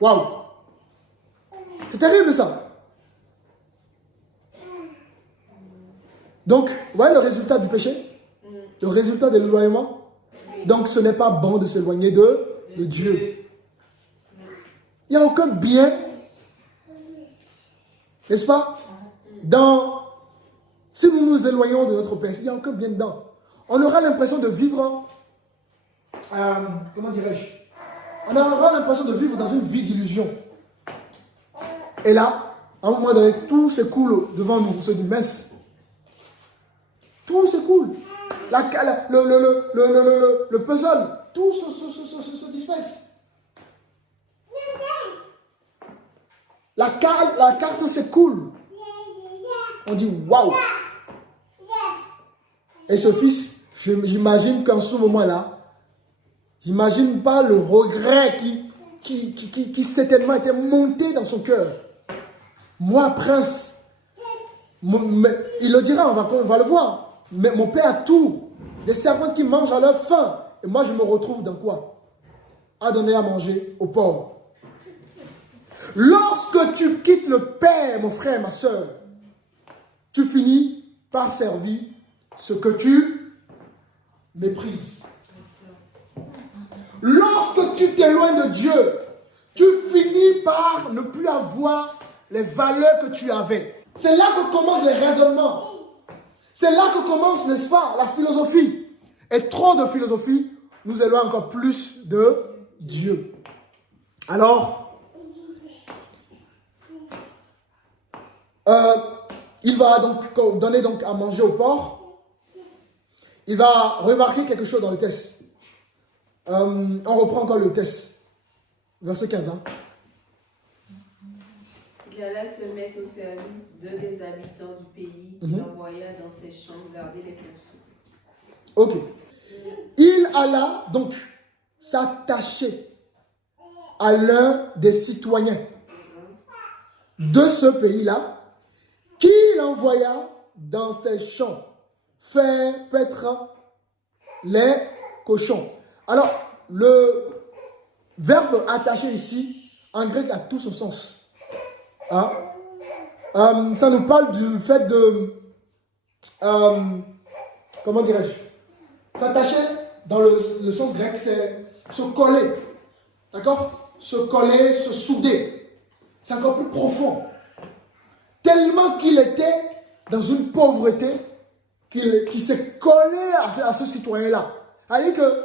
Waouh! C'est terrible ça. Donc, vous voyez le résultat du péché? Le résultat de l'éloignement? Donc, ce n'est pas bon de s'éloigner de Dieu. Il n'y a aucun bien, n'est-ce pas? Si nous nous éloignons de notre péché, il n'y a aucun bien dedans. On aura l'impression de vivre, comment dirais-je? On aura l'impression de vivre dans une vie d'illusion. Et là, à un moment donné, tout s'écoule devant nous. On se dit, mince. Tout s'écoule. Le puzzle, tout se disperse. La carte s'écoule. On dit waouh. Et ce fils, j'imagine qu'en ce moment-là, j'imagine pas le regret qui certainement était monté dans son cœur. Moi, prince, il le dira, on va le voir. Mais mon père a tout. Des servantes qui mangent à leur faim. Et moi, je me retrouve dans quoi? À donner à manger aux pauvres. Lorsque tu quittes le Père, mon frère, ma soeur, tu finis par servir ce que tu méprises. Lorsque tu t'éloignes de Dieu, tu finis par ne plus avoir les valeurs que tu avais. C'est là que commencent les raisonnements. C'est là que commence, n'est-ce pas, la philosophie. Et trop de philosophie nous éloigne encore plus de Dieu. Alors, il va donc donner donc à manger au porc. Il va remarquer quelque chose dans le texte. On reprend encore le texte. Verset 15. Hein. Il Il alla se mettre au service d'un des habitants du pays qu'il envoya dans ses champs garder les pourceaux. Ok. Il alla donc s'attacher à l'un des citoyens de ce pays-là, qu'il envoya dans ses champs faire paître les cochons. Alors, le verbe attaché ici, en grec, a tout son sens. Hein? Ça nous parle du fait de... comment dirais-je? S'attacher, dans le sens grec, c'est se coller. D'accord? Se coller, se souder. C'est encore plus profond. Tellement qu'il était dans une pauvreté qu'il s'est collé à ce citoyen-là. C'est-à-dire que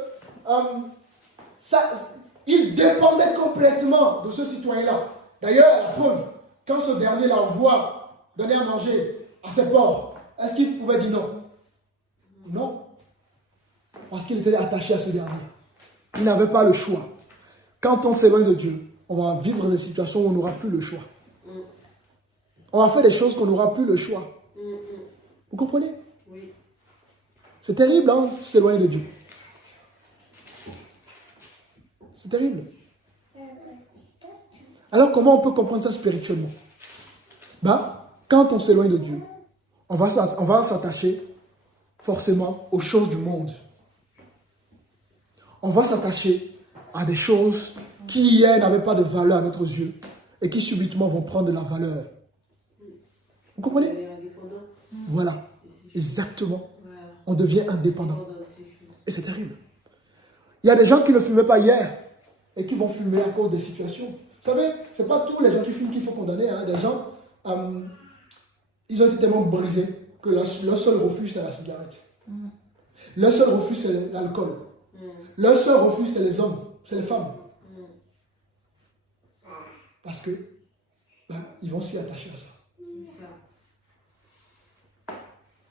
il dépendait complètement de ce citoyen-là. D'ailleurs, la preuve, quand ce dernier l'envoie donner à manger à ses porcs, est-ce qu'il pouvait dire non? Non. Parce qu'il était attaché à ce dernier. Il n'avait pas le choix. Quand on s'éloigne de Dieu, on va vivre des situations où on n'aura plus le choix. On va faire des choses qu'on n'aura plus le choix. Vous comprenez? Oui. C'est terrible, hein, s'éloigner de Dieu. C'est terrible. Alors, comment on peut comprendre ça spirituellement? Quand on s'éloigne de Dieu, on va s'attacher forcément aux choses du monde. On va s'attacher à des choses qui hier n'avaient pas de valeur à notre yeux et qui subitement vont prendre de la valeur. Vous comprenez? Voilà, exactement. On devient indépendant. Et c'est terrible. Il y a des gens qui ne fumaient pas hier et qui vont fumer à cause des situations. Vous savez, ce n'est pas tous les gens qui fument qu'il faut condamner. Hein. Des gens, ils ont été tellement brisés que leur seul refuge, c'est la cigarette. Leur seul refuge, c'est l'alcool. Leur seul refuge, c'est les hommes, c'est les femmes. Parce que ils vont s'y attacher à ça.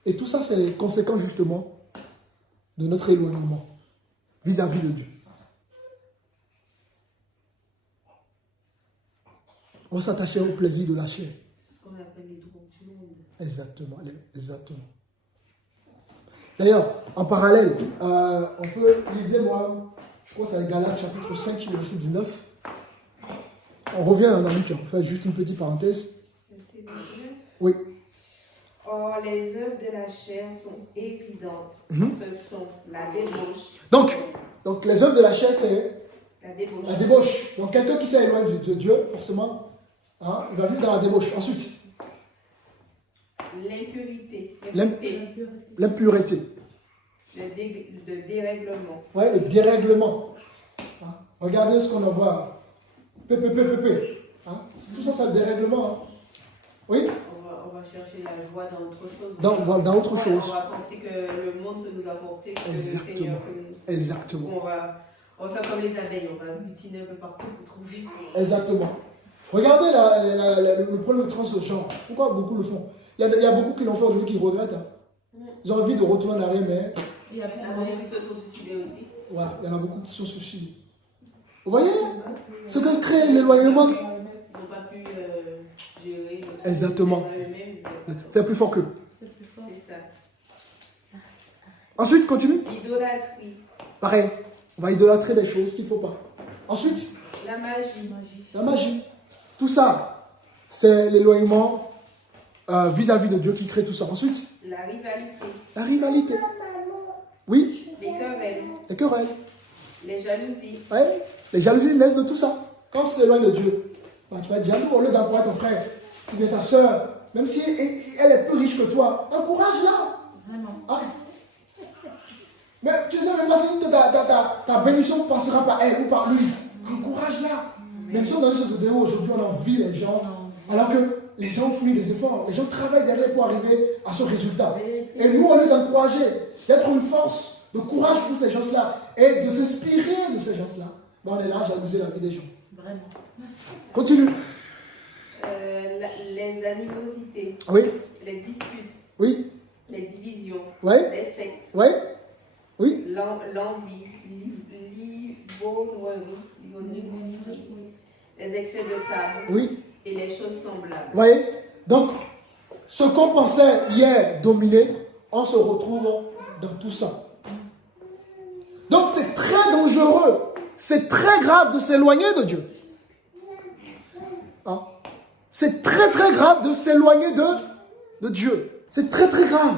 Et tout ça, c'est les conséquences justement de notre éloignement vis-à-vis de Dieu. On va s'attacher au plaisir de la chair. C'est ce qu'on appelle les drogues du monde. Exactement, exactement. D'ailleurs, en parallèle, on peut lire, moi, je crois que c'est Galates chapitre 5, verset 19. On revient dans Luc, on fait juste une petite parenthèse. Verset 19. Oui. Or, les œuvres de la chair sont évidentes. Ce sont la débauche. Donc, les œuvres de la chair, c'est La débauche. la débauche. Donc, quelqu'un qui s'éloigne de Dieu, forcément, hein, il va vivre dans la débauche. Ensuite, L'impurité. l'impureté. Le dérèglement. Oui, le dérèglement. Hein? Regardez ce qu'on envoie. Hein? Tout ça, c'est le dérèglement. Hein? Oui? On va chercher la joie dans autre chose. Dans autre chose. On va penser que le monde peut nous apporter, que Exactement. le Seigneur peut nous... Exactement. On va faire comme les abeilles, on va butiner un peu partout pour trouver. Exactement. Regardez le problème de transgenre. Pourquoi beaucoup le font? Il y a beaucoup qui l'ont fait aujourd'hui qui regrettent. Hein. Ils ont envie de retourner en arrière, mais... Il y en a beaucoup qui se sont suicidés aussi. Voilà, il y en a beaucoup qui sont suicidés. Vous voyez ce que crée l'éloignement? Ils n'ont pas pu gérer. Exactement. C'est plus fort qu'eux. C'est ça. Ensuite, continue. L'idolâtrie. Pareil, on va idolâtrer des choses qu'il ne faut pas. Ensuite, La magie. la magie. Tout ça, c'est l'éloignement vis-à-vis de Dieu qui crée tout ça. Ensuite, La rivalité. la rivalité. Oui, Les querelles. les querelles. Les jalousies. Ouais, les jalousies naissent de tout ça. Quand on s'éloigne de Dieu, tu vas être jaloux au lieu d'encourager ton frère, ou bien ta soeur, même si elle est plus riche que toi. Encourage-la. Vraiment. Ah. Mais tu sais même pas si ta bénédiction passera par elle ou par lui. Encourage-la. Même si on est dans une société où aujourd'hui on envie les gens, alors que les gens font des efforts, les gens travaillent derrière pour arriver à ce résultat. Et nous, au lieu d'encourager, d'être une force de courage pour ces gens-là et de s'inspirer de ces gens-là, on est là à jalouser la vie des gens. Vraiment. Continue. Les animosités. Oui, Les disputes. oui, Les divisions. oui, Les sectes. oui, oui, L'envie. L'ivrognerie. Les excès de table. oui, et les choses semblables. Vous voyez? Donc, ce qu'on pensait hier dominer, on se retrouve dans tout ça. Donc, c'est très dangereux. C'est très grave de s'éloigner de Dieu. Hein? C'est très très grave de s'éloigner de Dieu. C'est très très grave.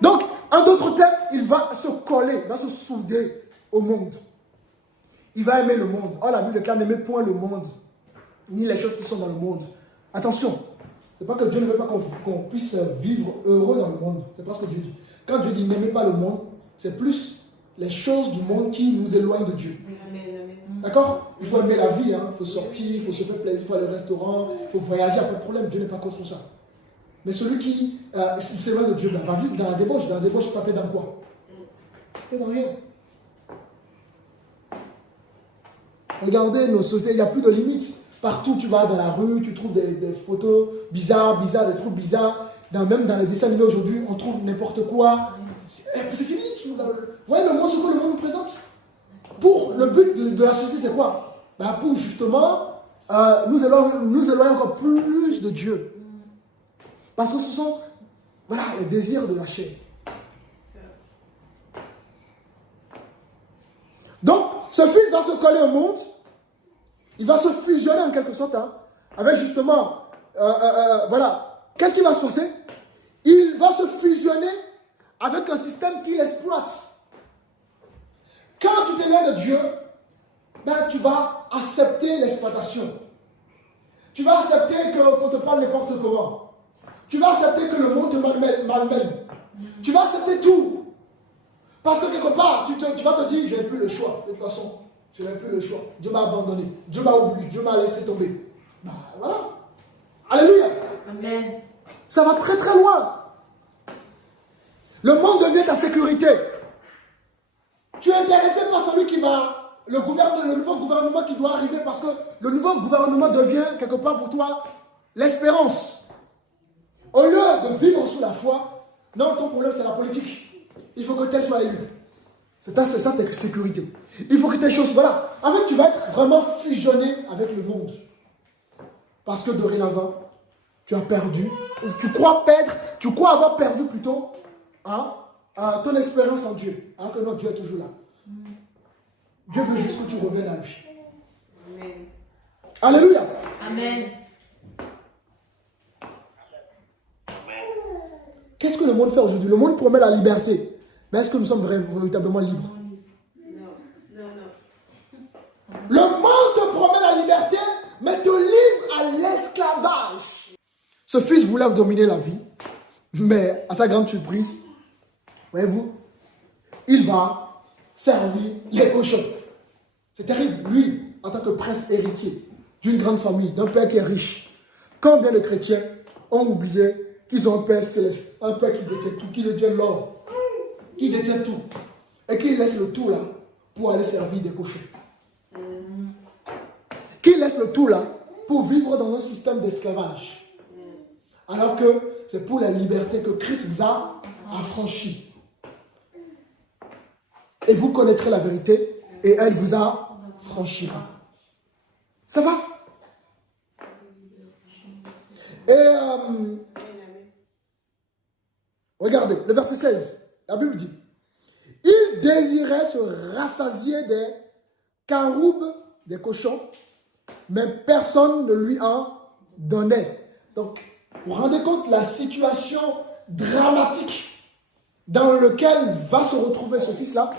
Donc, en d'autres termes, il va se coller, il va se souder au monde. Il va aimer le monde. Oh, la Bible déclare, n'aimez point le monde, ni les choses qui sont dans le monde. Attention, c'est pas que Dieu ne veut pas qu'on puisse vivre heureux dans le monde. C'est pas ce que Dieu dit. Quand Dieu dit n'aimez pas le monde, c'est plus les choses du monde qui nous éloignent de Dieu. D'accord? Il faut aimer la vie, hein. Il faut sortir, il faut se faire plaisir, il faut aller au restaurant, il faut voyager, il n'y a pas de problème, Dieu n'est pas contre ça. Mais celui qui s'éloigne de Dieu, va vivre dans la débauche. Dans la débauche, t'es dans quoi? T'es dans rien. Regardez nos sociétés, il n'y a plus de limites. Partout, tu vas dans la rue, tu trouves des photos bizarres, des trucs bizarres. Même dans les dessins animés aujourd'hui, on trouve n'importe quoi. C'est fini. Vous voyez le monde, ce que le monde nous présente. Pour le but de la société, c'est quoi? Pour justement nous éloigner encore plus de Dieu. Parce que ce sont les désirs de la chair. Donc, ce fils va se coller au monde. Il va se fusionner en quelque sorte avec justement, Qu'est-ce qui va se passer? Il va se fusionner avec un système qui l'exploite. Quand tu t'éloignes de Dieu, tu vas accepter l'exploitation. Tu vas accepter qu'on te parle n'importe comment. Tu vas accepter que le monde te malmène. Tu vas accepter tout. Parce que quelque part, tu vas te dire, je n'ai plus le choix. De toute façon, je n'ai plus le choix. Dieu m'a abandonné. Dieu m'a oublié. Dieu m'a laissé tomber. Voilà. Alléluia. Amen. Ça va très très loin. Le monde devient ta sécurité. Tu es intéressé par celui qui va, le nouveau gouvernement qui doit arriver, parce que le nouveau gouvernement devient quelque part pour toi l'espérance. Au lieu de vivre sous la foi, non, ton problème c'est la politique. Il faut que tel soit élu. C'est ça ta sécurité. Il faut que telle chose, voilà. En fait, tu vas être vraiment fusionné avec le monde. Parce que dorénavant, tu as perdu, tu crois avoir perdu plutôt, ton espérance en Dieu. Alors que non, Dieu est toujours là. Dieu veut juste que tu reviennes à lui. Amen. Alléluia. Amen. Qu'est-ce que le monde fait aujourd'hui? Le monde promet la liberté. Mais est-ce que nous sommes véritablement libres? Non. Le monde te promet la liberté, mais te livre à l'esclavage. Ce fils voulait dominer la vie, mais à sa grande surprise, voyez-vous, il va servir les cochons. C'est terrible. Lui, en tant que prince héritier d'une grande famille, d'un père qui est riche, combien de chrétiens ont oublié qu'ils ont un père céleste, un père qui détient tout, qui détient l'or, qui détient tout, et qui laisse le tout là pour aller servir des cochons. Qui laisse le tout là pour vivre dans un système d'esclavage. Alors que c'est pour la liberté que Christ vous a affranchi. Et vous connaîtrez la vérité et elle vous affranchira. Ça va? Et regardez, le verset 16, la Bible dit, il désirait se rassasier des caroubes, des cochons, mais personne ne lui en donnait. Donc, vous vous rendez compte de la situation dramatique dans laquelle va se retrouver ce fils-là?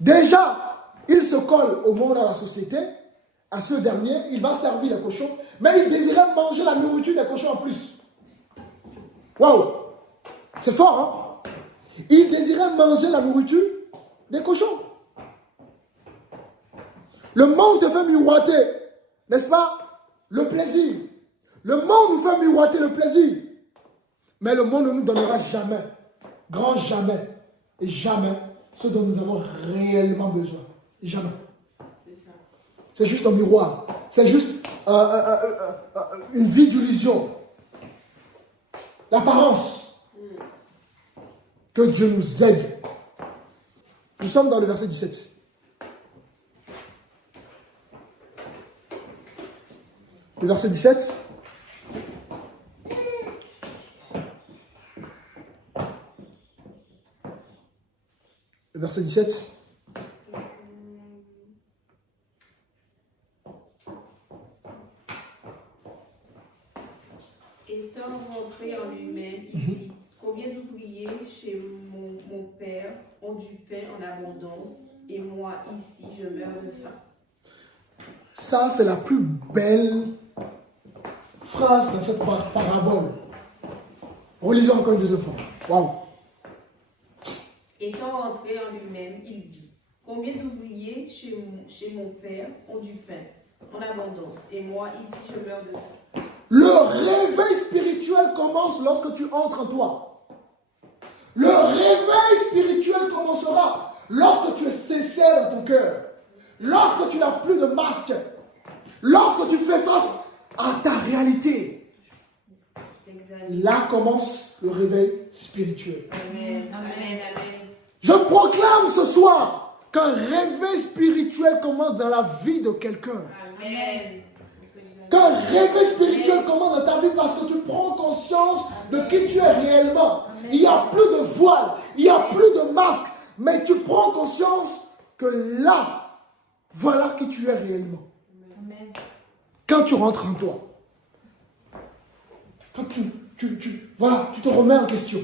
Déjà, il se colle au monde, à la société, à ce dernier, il va servir les cochons, mais il désirait manger la nourriture des cochons en plus. Waouh! C'est fort, hein? Il désirait manger la nourriture des cochons. Le monde te fait miroiter, n'est-ce pas? Le plaisir. Le monde nous fait miroiter le plaisir. Mais le monde ne nous donnera jamais, grand jamais, et jamais, ce dont nous avons réellement besoin. Jamais. C'est juste un miroir. C'est juste une vie d'illusion. L'apparence. Que Dieu nous aide. Nous sommes dans le verset 17. Le verset 17. Le verset 17. Étant rentré en lui-même, il dit, combien d'ouvriers chez mon père ont du pain en abondance, et moi ici je meurs de faim. Ça, c'est la plus belle phrase dans cette parabole. Relisons encore une deuxième fois. Waouh. Étant rentré en lui-même, il dit, combien d'ouvriers chez mon père ont du pain en abondance, et moi ici je meurs de faim. Le réveil spirituel commence lorsque tu entres en toi. Le réveil spirituel commencera lorsque tu es sincère dans ton cœur. Lorsque tu n'as plus de masque. Lorsque tu fais face à ta réalité. Là commence le réveil spirituel. Amen. Amen. Amen. Je proclame ce soir qu'un réveil spirituel commence dans la vie de quelqu'un. Amen. Qu'un réveil spirituel commence dans ta vie parce que tu prends conscience de qui tu es réellement. Il n'y a plus de voile, il n'y a plus de masque, mais tu prends conscience que là, voilà qui tu es réellement. Amen. Quand tu rentres en toi, quand tu te remets en question.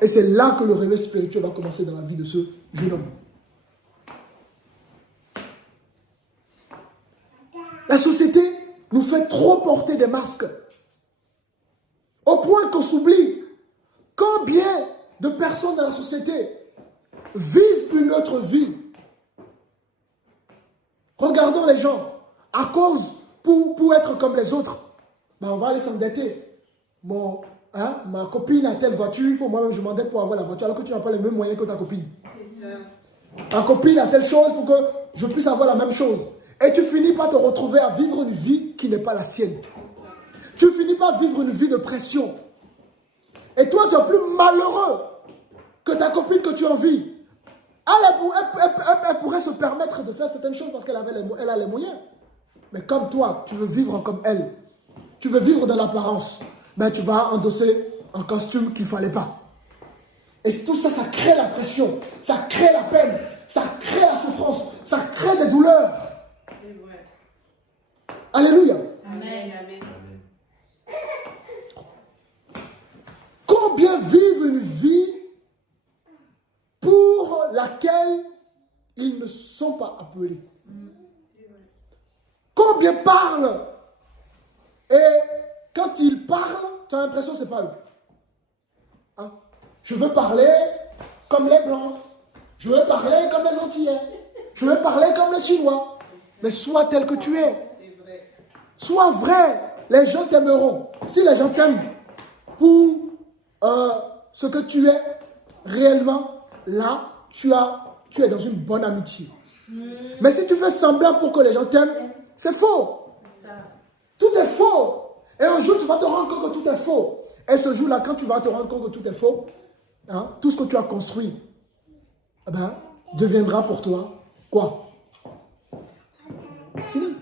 Et c'est là que le réveil spirituel va commencer dans la vie de ce jeune homme. La société nous fait trop porter des masques. Au point qu'on s'oublie. Combien de personnes dans la société vivent une autre vie? Regardons les gens. À cause, pour être comme les autres, ben on va aller s'endetter. Bon, ma copine a telle voiture, il faut moi-même je m'endette pour avoir la voiture, alors que tu n'as pas les mêmes moyens que ta copine. Ma copine a telle chose, il faut que je puisse avoir la même chose. Et tu finis par te retrouver à vivre une vie qui n'est pas la sienne. Tu finis par vivre une vie de pression. Et toi, tu es plus malheureux que ta copine que tu envies. Elle pourrait se permettre de faire certaines choses parce qu'elle a les moyens. Mais comme toi, tu veux vivre comme elle. Tu veux vivre dans l'apparence. Ben, tu vas endosser un costume qu'il ne fallait pas. Et tout ça, ça crée la pression. Ça crée la peine. Ça crée la souffrance. Ça crée des douleurs. Alléluia. Amen. Amen. Combien vivent une vie pour laquelle ils ne sont pas appelés? Combien parlent? Et quand ils parlent, tu as l'impression que ce n'est pas eux. Hein? Je veux parler comme les Blancs. Je veux parler comme les Antillais. Je veux parler comme les Chinois. Mais sois tel que tu es. Sois vrai. Les gens t'aimeront. Si les gens t'aiment pour ce que tu es réellement, là, tu es dans une bonne amitié. Mais si tu fais semblant pour que les gens t'aiment, c'est faux. Tout est faux. Et un jour, tu vas te rendre compte que tout est faux. Et ce jour-là, quand tu vas te rendre compte que tout est faux, hein, tout ce que tu as construit, eh ben, deviendra pour toi quoi? Fini.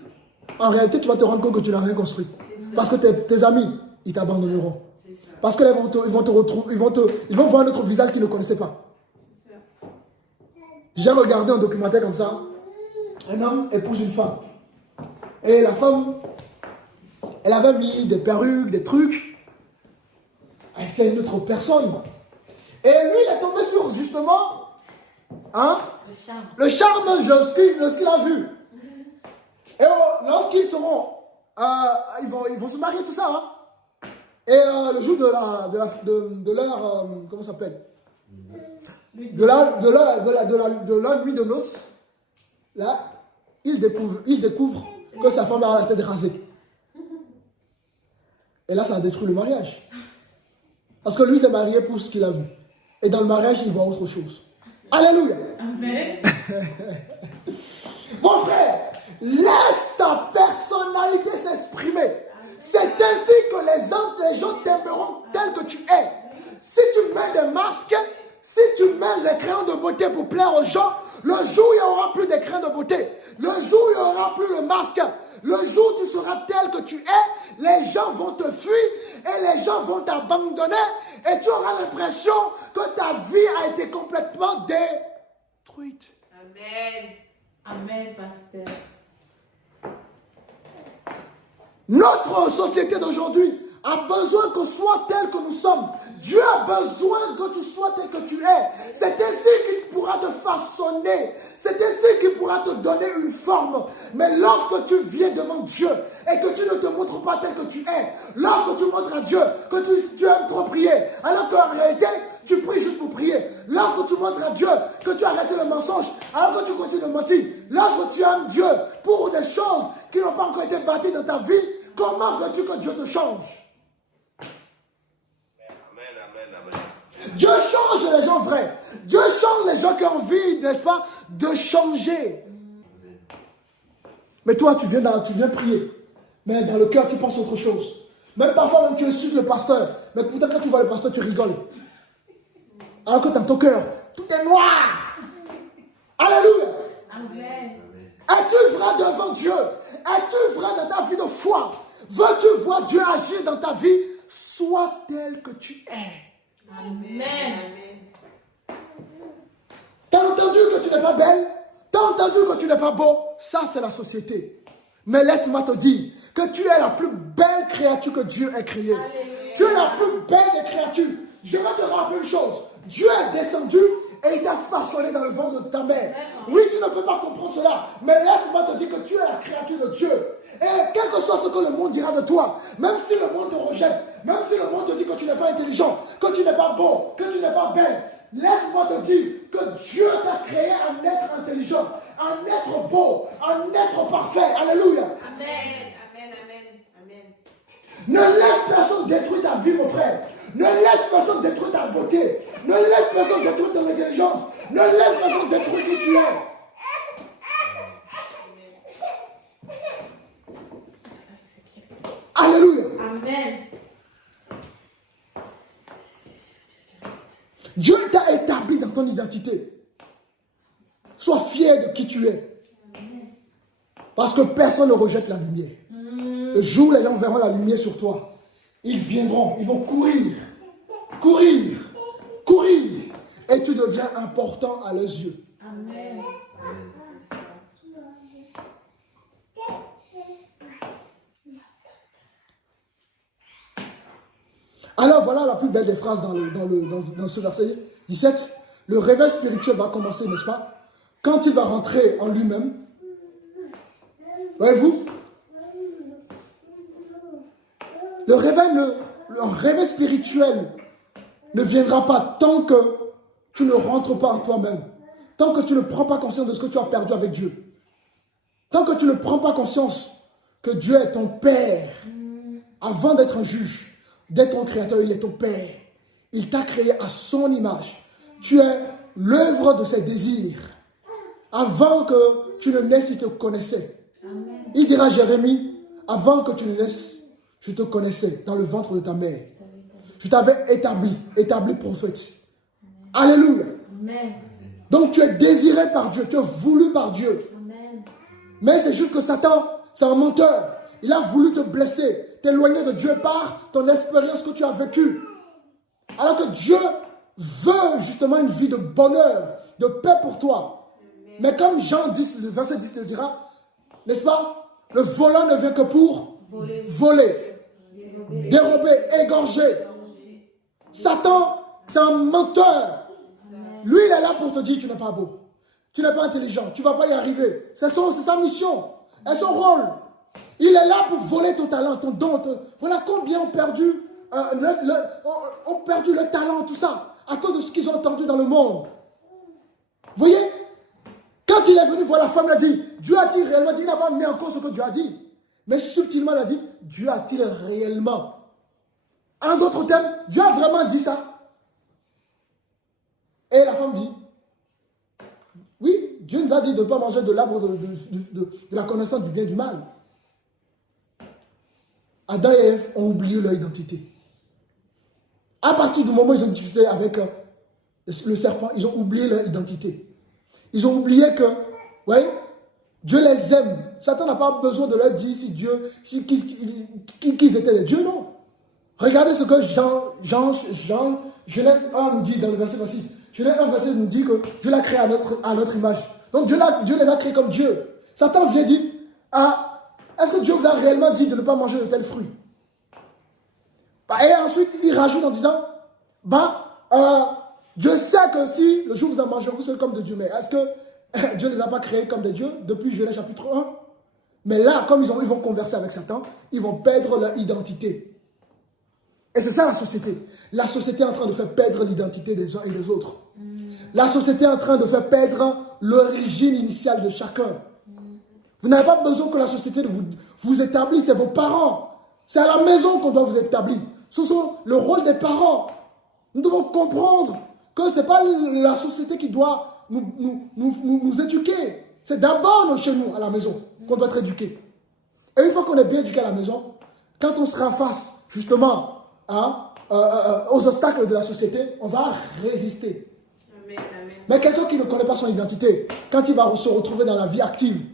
En réalité, tu vas te rendre compte que tu n'as rien construit. Parce que tes amis, ils t'abandonneront. Parce qu'ils vont te retrouver, ils vont voir notre visage qu'ils ne connaissaient pas. J'ai regardé un documentaire comme ça. Un homme épouse une femme. Et la femme, elle avait mis des perruques, des trucs. Elle était une autre personne. Et lui, il est tombé sur, justement, hein, le charme de ce qu'il a vu. Et lorsqu'ils seront, ils vont se marier, tout ça, hein. Et le jour de leur comment ça s'appelle? De leur nuit de noces, là, il découvre que sa femme a la tête rasée. Et là, ça a détruit le mariage. Parce que lui s'est marié pour ce qu'il a vu. Et dans le mariage, il voit autre chose. Alléluia. Amen. Mon frère, laisse ta personnalité s'exprimer. C'est ainsi que les gens t'aimeront tel que tu es. Si tu mets des masques, si tu mets met des crayons de beauté pour plaire aux gens, le jour où il n'y aura plus de crayons de beauté, le jour où il n'y aura plus le masque, le jour où tu seras tel que tu es, les gens vont te fuir et les gens vont t'abandonner et tu auras l'impression que ta vie a été complètement détruite. Amen. Amen, pasteur. Notre société d'aujourd'hui a besoin que soit tel que nous sommes. Dieu a besoin que tu sois tel que tu es. C'est ainsi qu'il pourra te façonner. C'est ainsi qu'il pourra te donner une forme. Mais lorsque tu viens devant Dieu et que tu ne te montres pas tel que tu es, lorsque tu montres à Dieu que tu aimes trop prier, alors qu'en réalité, tu pries juste pour prier. Lorsque tu montres à Dieu que tu as arrêté le mensonge, alors que tu continues de mentir. Lorsque tu aimes Dieu pour des choses qui n'ont pas encore été bâties dans ta vie, comment veux-tu que Dieu te change? Dieu change les gens vrais. Dieu change les gens qui ont envie, n'est-ce pas, de changer. Mais toi, tu viens prier. Mais dans le cœur, tu penses autre chose. Même parfois, même tu insultes le pasteur. Mais pourtant, quand tu vois le pasteur, tu rigoles. Alors que dans ton cœur, tout est noir. Alléluia. Amen. Es-tu vrai devant Dieu? Es-tu vrai dans ta vie de foi? Veux-tu voir Dieu agir dans ta vie? Sois tel que tu es. Amen. T'as entendu que tu n'es pas belle? T'as entendu que tu n'es pas beau? Ça, c'est la société. Mais laisse-moi te dire que tu es la plus belle créature que Dieu ait créée. Alléluia. Tu es la plus belle des créatures. Je vais te rappeler une chose. Dieu est descendu et il t'a façonné dans le ventre de ta mère. Oui, tu ne peux pas comprendre cela. Mais laisse-moi te dire que tu es la créature de Dieu. Et quel que soit ce que le monde dira de toi, même si le monde te rejette, même si le monde te dit que tu n'es pas intelligent, que tu n'es pas beau, que tu n'es pas belle, laisse-moi te dire que Dieu t'a créé un être intelligent, un être beau, un être parfait. Alléluia. Amen. Amen. Amen. Amen. Ne laisse personne détruire ta vie, mon frère. Ne laisse personne détruire ta beauté. Ne laisse personne détruire ton intelligence. Ne laisse personne détruire qui tu es. Alléluia. Amen. Dieu t'a établi dans ton identité. Sois fier de qui tu es. Parce que personne ne rejette la lumière. Le jour où les gens verront la lumière sur toi, ils viendront, ils vont courir, courir, courir. Et tu deviens important à leurs yeux. Amen. Alors voilà la plus belle des phrases dans ce verset 17. Le réveil spirituel va commencer, n'est-ce pas? Quand il va rentrer en lui-même. Voyez-vous? Le réveil spirituel ne viendra pas tant que tu ne rentres pas en toi-même. Tant que tu ne prends pas conscience de ce que tu as perdu avec Dieu. Tant que tu ne prends pas conscience que Dieu est ton Père. Avant d'être un juge, d'être ton créateur, il est ton Père. Il t'a créé à son image. Tu es l'œuvre de ses désirs. Avant que tu ne naisses, il te connaissait. Amen. Il dira à Jérémie, avant que tu ne naisses, je te connaissais dans le ventre de ta mère. Je t'avais établi prophète. Alléluia. Amen. Donc tu es désiré par Dieu, tu es voulu par Dieu. Amen. Mais c'est juste que Satan, c'est un menteur. Il a voulu te blesser, t'éloigner de Dieu par ton expérience que tu as vécue. Alors que Dieu veut justement une vie de bonheur, de paix pour toi. Mais comme Jean 10, le verset 10 le dira, n'est-ce pas? Le voleur ne vient que pour voler, dérober, égorger. Satan, c'est un menteur. Lui, il est là pour te dire tu n'es pas beau, tu n'es pas intelligent, tu ne vas pas y arriver. C'est sa mission, c'est son rôle. Il est là pour voler ton talent, ton don. Voilà combien ont perdu le talent, tout ça, à cause de ce qu'ils ont entendu dans le monde. Vous voyez? Quand il est venu voir la femme, il a dit, Dieu a-t-il réellement dit, il n'a pas mis en cause ce que Dieu a dit. Mais subtilement, il a dit, Dieu a-t-il réellement? En d'autres termes, Dieu a vraiment dit ça. Et la femme dit, oui, Dieu nous a dit de ne pas manger de l'arbre de la connaissance du bien et du mal. Adam et Ève ont oublié leur identité. À partir du moment où ils ont discuté avec le serpent, ils ont oublié leur identité. Ils ont oublié que, ouais, Dieu les aime. Satan n'a pas besoin de leur dire si Dieu, qu'ils étaient des dieux, non. Regardez ce que Genèse 1 nous dit dans le verset 26. Genèse 1 verset nous dit que Dieu l'a créé à notre image. Donc Dieu les a créés comme Dieu. Satan vient dire, est-ce que Dieu vous a réellement dit de ne pas manger de tels fruits? Et ensuite, il rajoute en disant, Dieu sait que si le jour où vous en mangerez, vous serez comme des dieux. Mais est-ce que Dieu ne les a pas créés comme des dieux depuis Genèse chapitre 1? Mais là, comme ils vont converser avec Satan, ils vont perdre leur identité. Et c'est ça la société. La société est en train de faire perdre l'identité des uns et des autres. La société est en train de faire perdre l'origine initiale de chacun. Vous n'avez pas besoin que la société vous établisse, c'est vos parents. C'est à la maison qu'on doit vous établir. Ce sont le rôle des parents. Nous devons comprendre que ce n'est pas la société qui doit nous éduquer. C'est d'abord chez nous, à la maison, qu'on doit être éduqué. Et une fois qu'on est bien éduqué à la maison, quand on sera face justement aux obstacles de la société, on va résister. Amen, amen. Mais quelqu'un qui ne connaît pas son identité, quand il va se retrouver dans la vie active,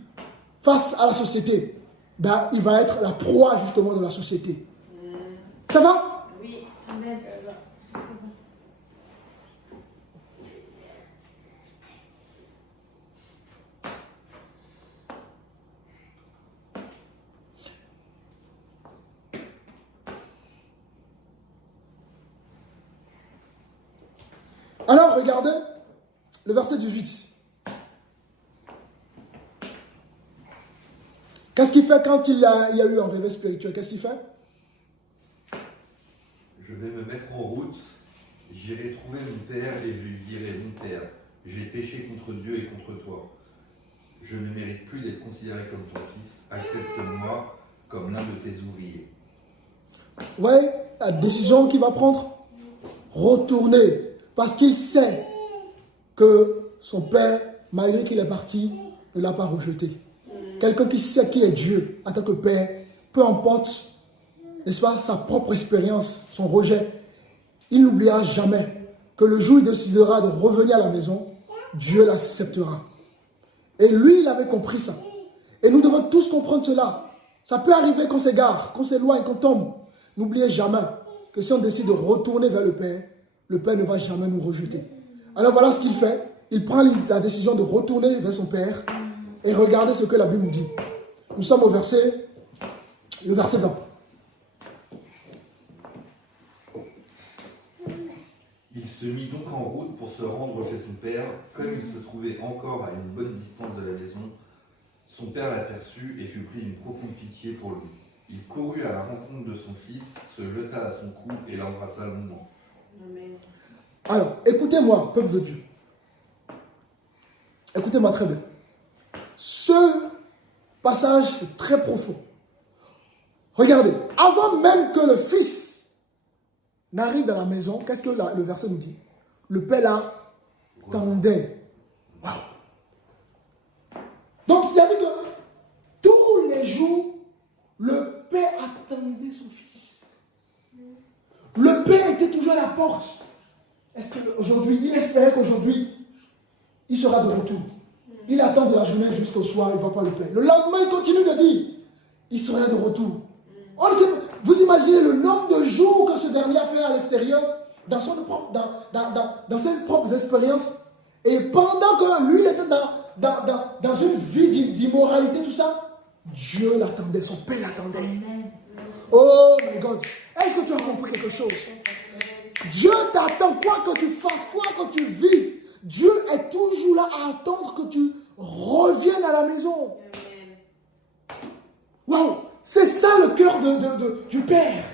face à la société, il va être la proie justement de la société. Ça va? Oui. Amen. Alors, regardez le verset 18. Qu'est-ce qu'il fait quand il y a eu un réveil spirituel? Qu'est-ce qu'il fait? Je vais me mettre en route, j'irai trouver mon père et je lui dirai, mon père, j'ai péché contre Dieu et contre toi. Je ne mérite plus d'être considéré comme ton fils, accepte-moi comme l'un de tes ouvriers. Vous voyez la décision qu'il va prendre? Retourner. Parce qu'il sait que son père, malgré qu'il est parti, ne l'a pas rejeté. Quelqu'un qui sait qui est Dieu en tant que père, peu importe, n'est-ce pas, sa propre expérience, son rejet, il n'oubliera jamais que le jour où il décidera de revenir à la maison, Dieu l'acceptera. Et lui, il avait compris ça. Et nous devons tous comprendre cela. Ça peut arriver qu'on s'égare, qu'on s'éloigne, qu'on tombe. N'oubliez jamais que si on décide de retourner vers le Père ne va jamais nous rejeter. Alors voilà ce qu'il fait. Il prend la décision de retourner vers son Père. Et regardez ce que la Bible dit. Nous sommes au verset 20. Il se mit donc en route pour se rendre chez son père. Comme il se trouvait encore à une bonne distance de la maison, son père l'aperçut et fut pris d'une profonde pitié pour lui. Il courut à la rencontre de son fils, se jeta à son cou et l'embrassa longuement. Amen. Alors, écoutez-moi, peuple de Dieu. Écoutez-moi très bien. Ce passage, c'est très profond. Regardez, avant même que le fils n'arrive dans la maison, qu'est-ce que le verset nous dit? Le père l'attendait. Waouh! Donc, c'est-à-dire que tous les jours, le père attendait son fils. Le père était toujours à la porte. Est-ce qu'aujourd'hui, il espérait qu'aujourd'hui, il sera de retour. Il attend de la journée jusqu'au soir, il ne voit pas le père. Le lendemain, il continue de dire, il sera de retour. Vous imaginez le nombre de jours que ce dernier a fait à l'extérieur, dans ses propres expériences. Et pendant que lui, il était dans une vie d'immoralité, tout ça, Dieu l'attendait, son père l'attendait. Oh my God. Est-ce que tu as compris quelque chose? Dieu t'attend, quoi que tu fasses, quoi que tu vis. Dieu est toujours là à attendre que tu reviennes à la maison. Waouh! C'est ça le cœur du Père.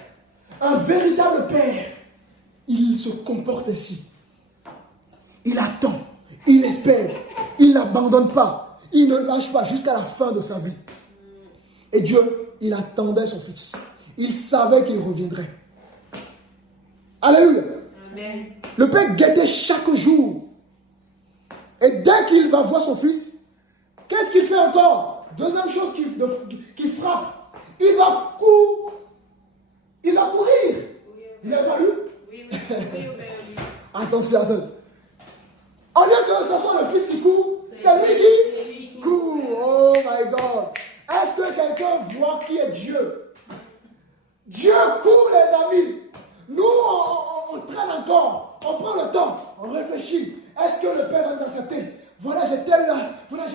Un véritable Père. Il se comporte ainsi. Il attend, il espère, il n'abandonne pas, il ne lâche pas jusqu'à la fin de sa vie. Et Dieu, il attendait son fils. Il savait qu'il reviendrait. Alléluia. Amen. Le Père guettait chaque jour. Et dès qu'il va voir son fils, qu'est-ce qu'il fait encore? Deuxième chose qui frappe. Il va courir. Vous n'avez pas lu? Oui. Attention. que ce soit le Fils qui court, c'est lui qui court. Oh my God. Est-ce que quelqu'un voit qui est Dieu? Dieu court, les amis. Nous, on traîne encore. On prend le temps. On réfléchit. Est-ce que le Père va nous accepter? Voilà, j'ai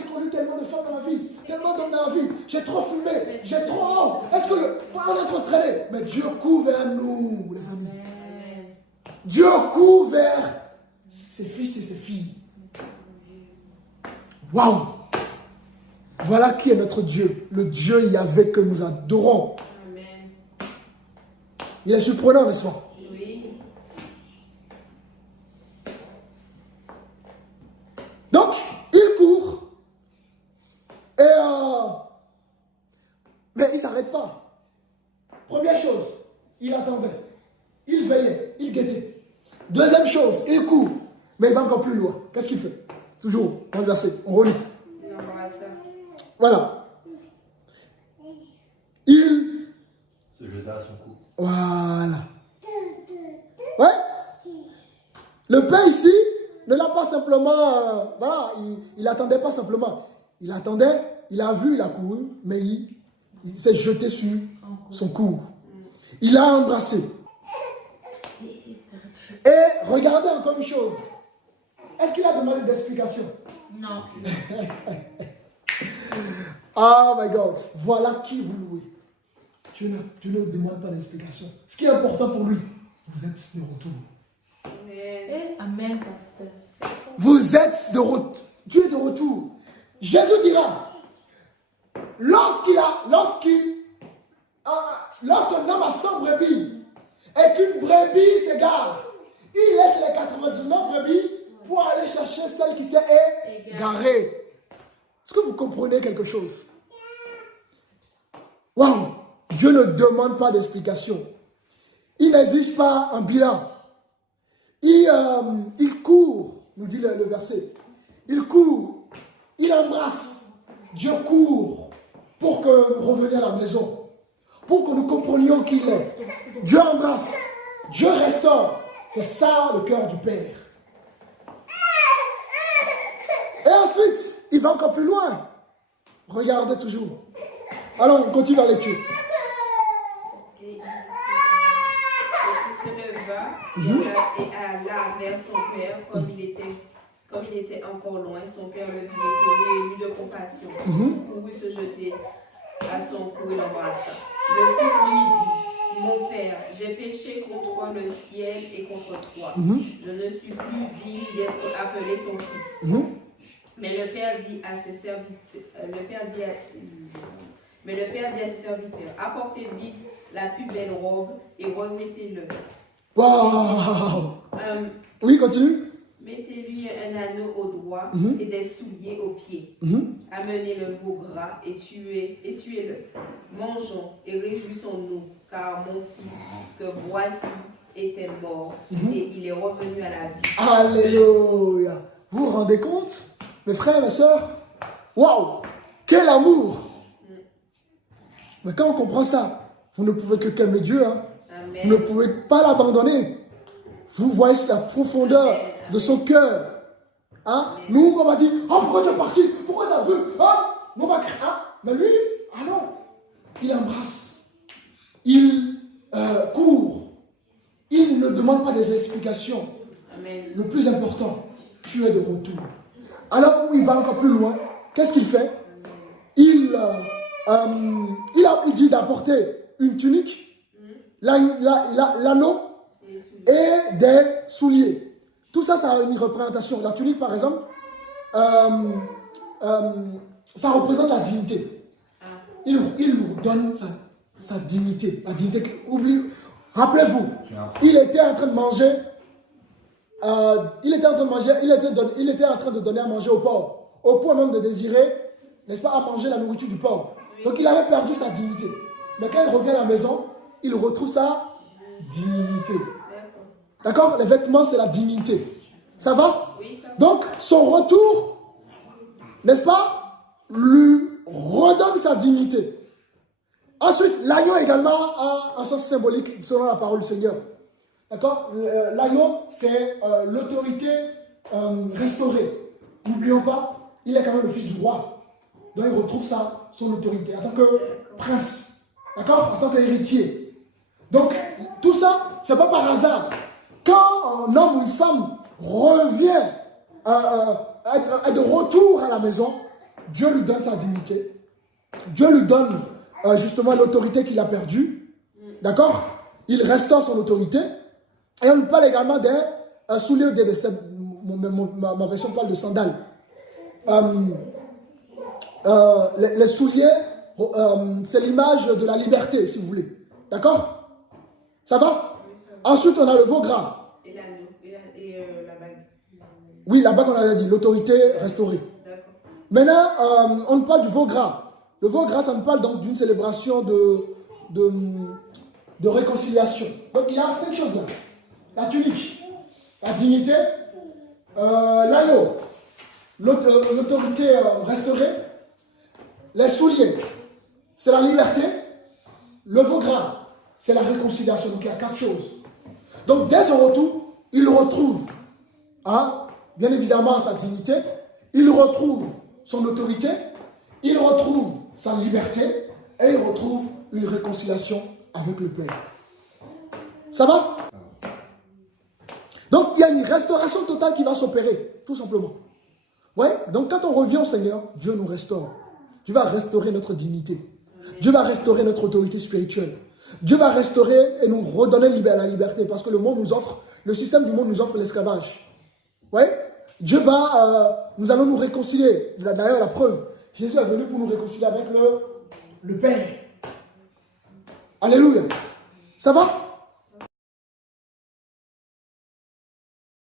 connu tellement de femmes dans ma vie, tellement d'hommes dans ma vie. J'ai trop fumé, j'ai trop. Est-ce que on est trop traîné? Mais Dieu court vers nous, les amis. Dieu court vers ses fils et ses filles. Waouh! Voilà qui est notre Dieu, le Dieu Yahvé que nous adorons. Amen. Il est surprenant, n'est-ce pas? Oui. Donc, il court. Et mais il ne s'arrête pas. Première chose, il attendait. Il veillait, il guettait. Deuxième chose, il court. Mais il va encore plus loin. Qu'est-ce qu'il fait? Toujours, dans le verset, on relit. Il embrasse ça. Voilà. Il... Se jeta à son cou. Voilà. Ouais. Le Père ici ne l'a pas simplement... voilà, il n'attendait pas simplement. Il attendait, il a vu, il a couru, mais il s'est jeté sur son cou. Il l'a embrassé. Et regardez encore une chose. Est-ce qu'il a demandé d'explication? Non. Oh my God. Voilà qui vous louez. Tu ne demandes pas d'explication. Ce qui est important pour lui, vous êtes de retour. Amen. Amen, pasteur. C'est fort. Vous êtes de retour. Tu es de retour. Jésus dira, lorsqu'un homme a 100 brebis et qu'une brebis s'égare, il laisse les 99 brebis pour aller chercher celle qui s'est égarée. Est-ce que vous comprenez quelque chose? Waouh! Dieu ne demande pas d'explication. Il n'exige pas un bilan. Il court, nous dit le verset. Il court, il embrasse. Dieu court pour que nous revenions à la maison, pour que nous comprenions qui il est. Dieu embrasse, Dieu restaure. C'est ça le cœur du Père. Et ensuite, il va encore plus loin. Regardez toujours. Allons, on continue la lecture. Et il se leva et alla vers son père comme il était encore loin. Son père le vit et courut ému de compassion. Il courut se jeter à son cou et l'embrassa. Le fils lui dit, mon père, j'ai péché contre le ciel et contre toi. Je ne suis plus digne d'être appelé ton fils. Mais le père dit à ses serviteurs, apportez vite la plus belle robe et remettez-le. Waouh! Oui, continue. Mettez-lui un anneau au doigt et des souliers aux pieds. Amenez le veau gras et tuez-le. Mangeons et réjouissons-nous, car mon fils, que voici, était mort et il est revenu à la vie. Alléluia! Vous vous rendez compte, mes frères, mes sœurs? Waouh! Quel amour! Mais quand on comprend ça, vous ne pouvez que calmer Dieu. Hein? Vous ne pouvez pas l'abandonner. Vous voyez la profondeur de son cœur. Hein? Nous, on va dire, oh, pourquoi tu es parti? Pourquoi tu as vu? Ah, on va crier. Ah, mais lui, ah non. Il embrasse. Il court. Il ne demande pas des explications. Amen. Le plus important, tu es de retour. Alors, il va encore plus loin. Qu'est-ce qu'il fait? Il dit d'apporter une tunique, l'anneau et des souliers. Tout ça, ça a une représentation. La tunique, par exemple, ça représente la dignité. Il nous donne sa dignité. La dignité. Rappelez-vous, il était en train de manger. Il était en train de donner à manger au porc. Au point même de désirer, n'est-ce pas, à manger la nourriture du porc. Donc il avait perdu sa dignité. Mais quand il revient à la maison, il retrouve sa dignité. D'accord? Les vêtements, c'est la dignité. Ça va? Oui, ça va. Donc, son retour, n'est-ce pas, lui redonne sa dignité. Ensuite, l'agneau également a un sens symbolique selon la parole du Seigneur. D'accord? L'agneau, c'est l'autorité restaurée. n'oublions pas, il est quand même le fils du roi. Donc il retrouve son autorité en tant que prince. D'accord? En tant qu'héritier. Donc, tout ça, c'est pas par hasard. Quand un homme ou une femme revient de retour à la maison, Dieu lui donne sa dignité. Dieu lui donne justement l'autorité qu'il a perdue. D'accord? Il restaure son autorité. Et on nous parle également des souliers, ma version parle de sandales. Les souliers, c'est l'image de la liberté, si vous voulez. D'accord? Ça va? Ensuite, on a le veau gras. Et l'anneau, la bague. Oui, la bague, on a dit, l'autorité restaurée. D'accord. Maintenant, on parle du veau gras. Le veau gras, ça nous parle donc d'une célébration de réconciliation. Donc, il y a 5 choses là. La tunique, la dignité, l'agneau, l'autorité restaurée, les souliers, c'est la liberté, le veau gras, c'est la réconciliation. Donc, il y a 4 choses. Donc, dès son retour, il retrouve, bien évidemment, sa dignité, il retrouve son autorité, il retrouve sa liberté et il retrouve une réconciliation avec le Père. Ça va? Donc, il y a une restauration totale qui va s'opérer, tout simplement. Ouais? Donc, quand on revient au Seigneur, Dieu nous restaure. Dieu va restaurer notre dignité. Dieu va restaurer notre autorité spirituelle. Dieu va restaurer et nous redonner la liberté parce que le monde nous offre, le système du monde nous offre l'esclavage. Ouais? Dieu va, nous allons nous réconcilier. D'ailleurs, la preuve, Jésus est venu pour nous réconcilier avec le Père. Alléluia. Ça va?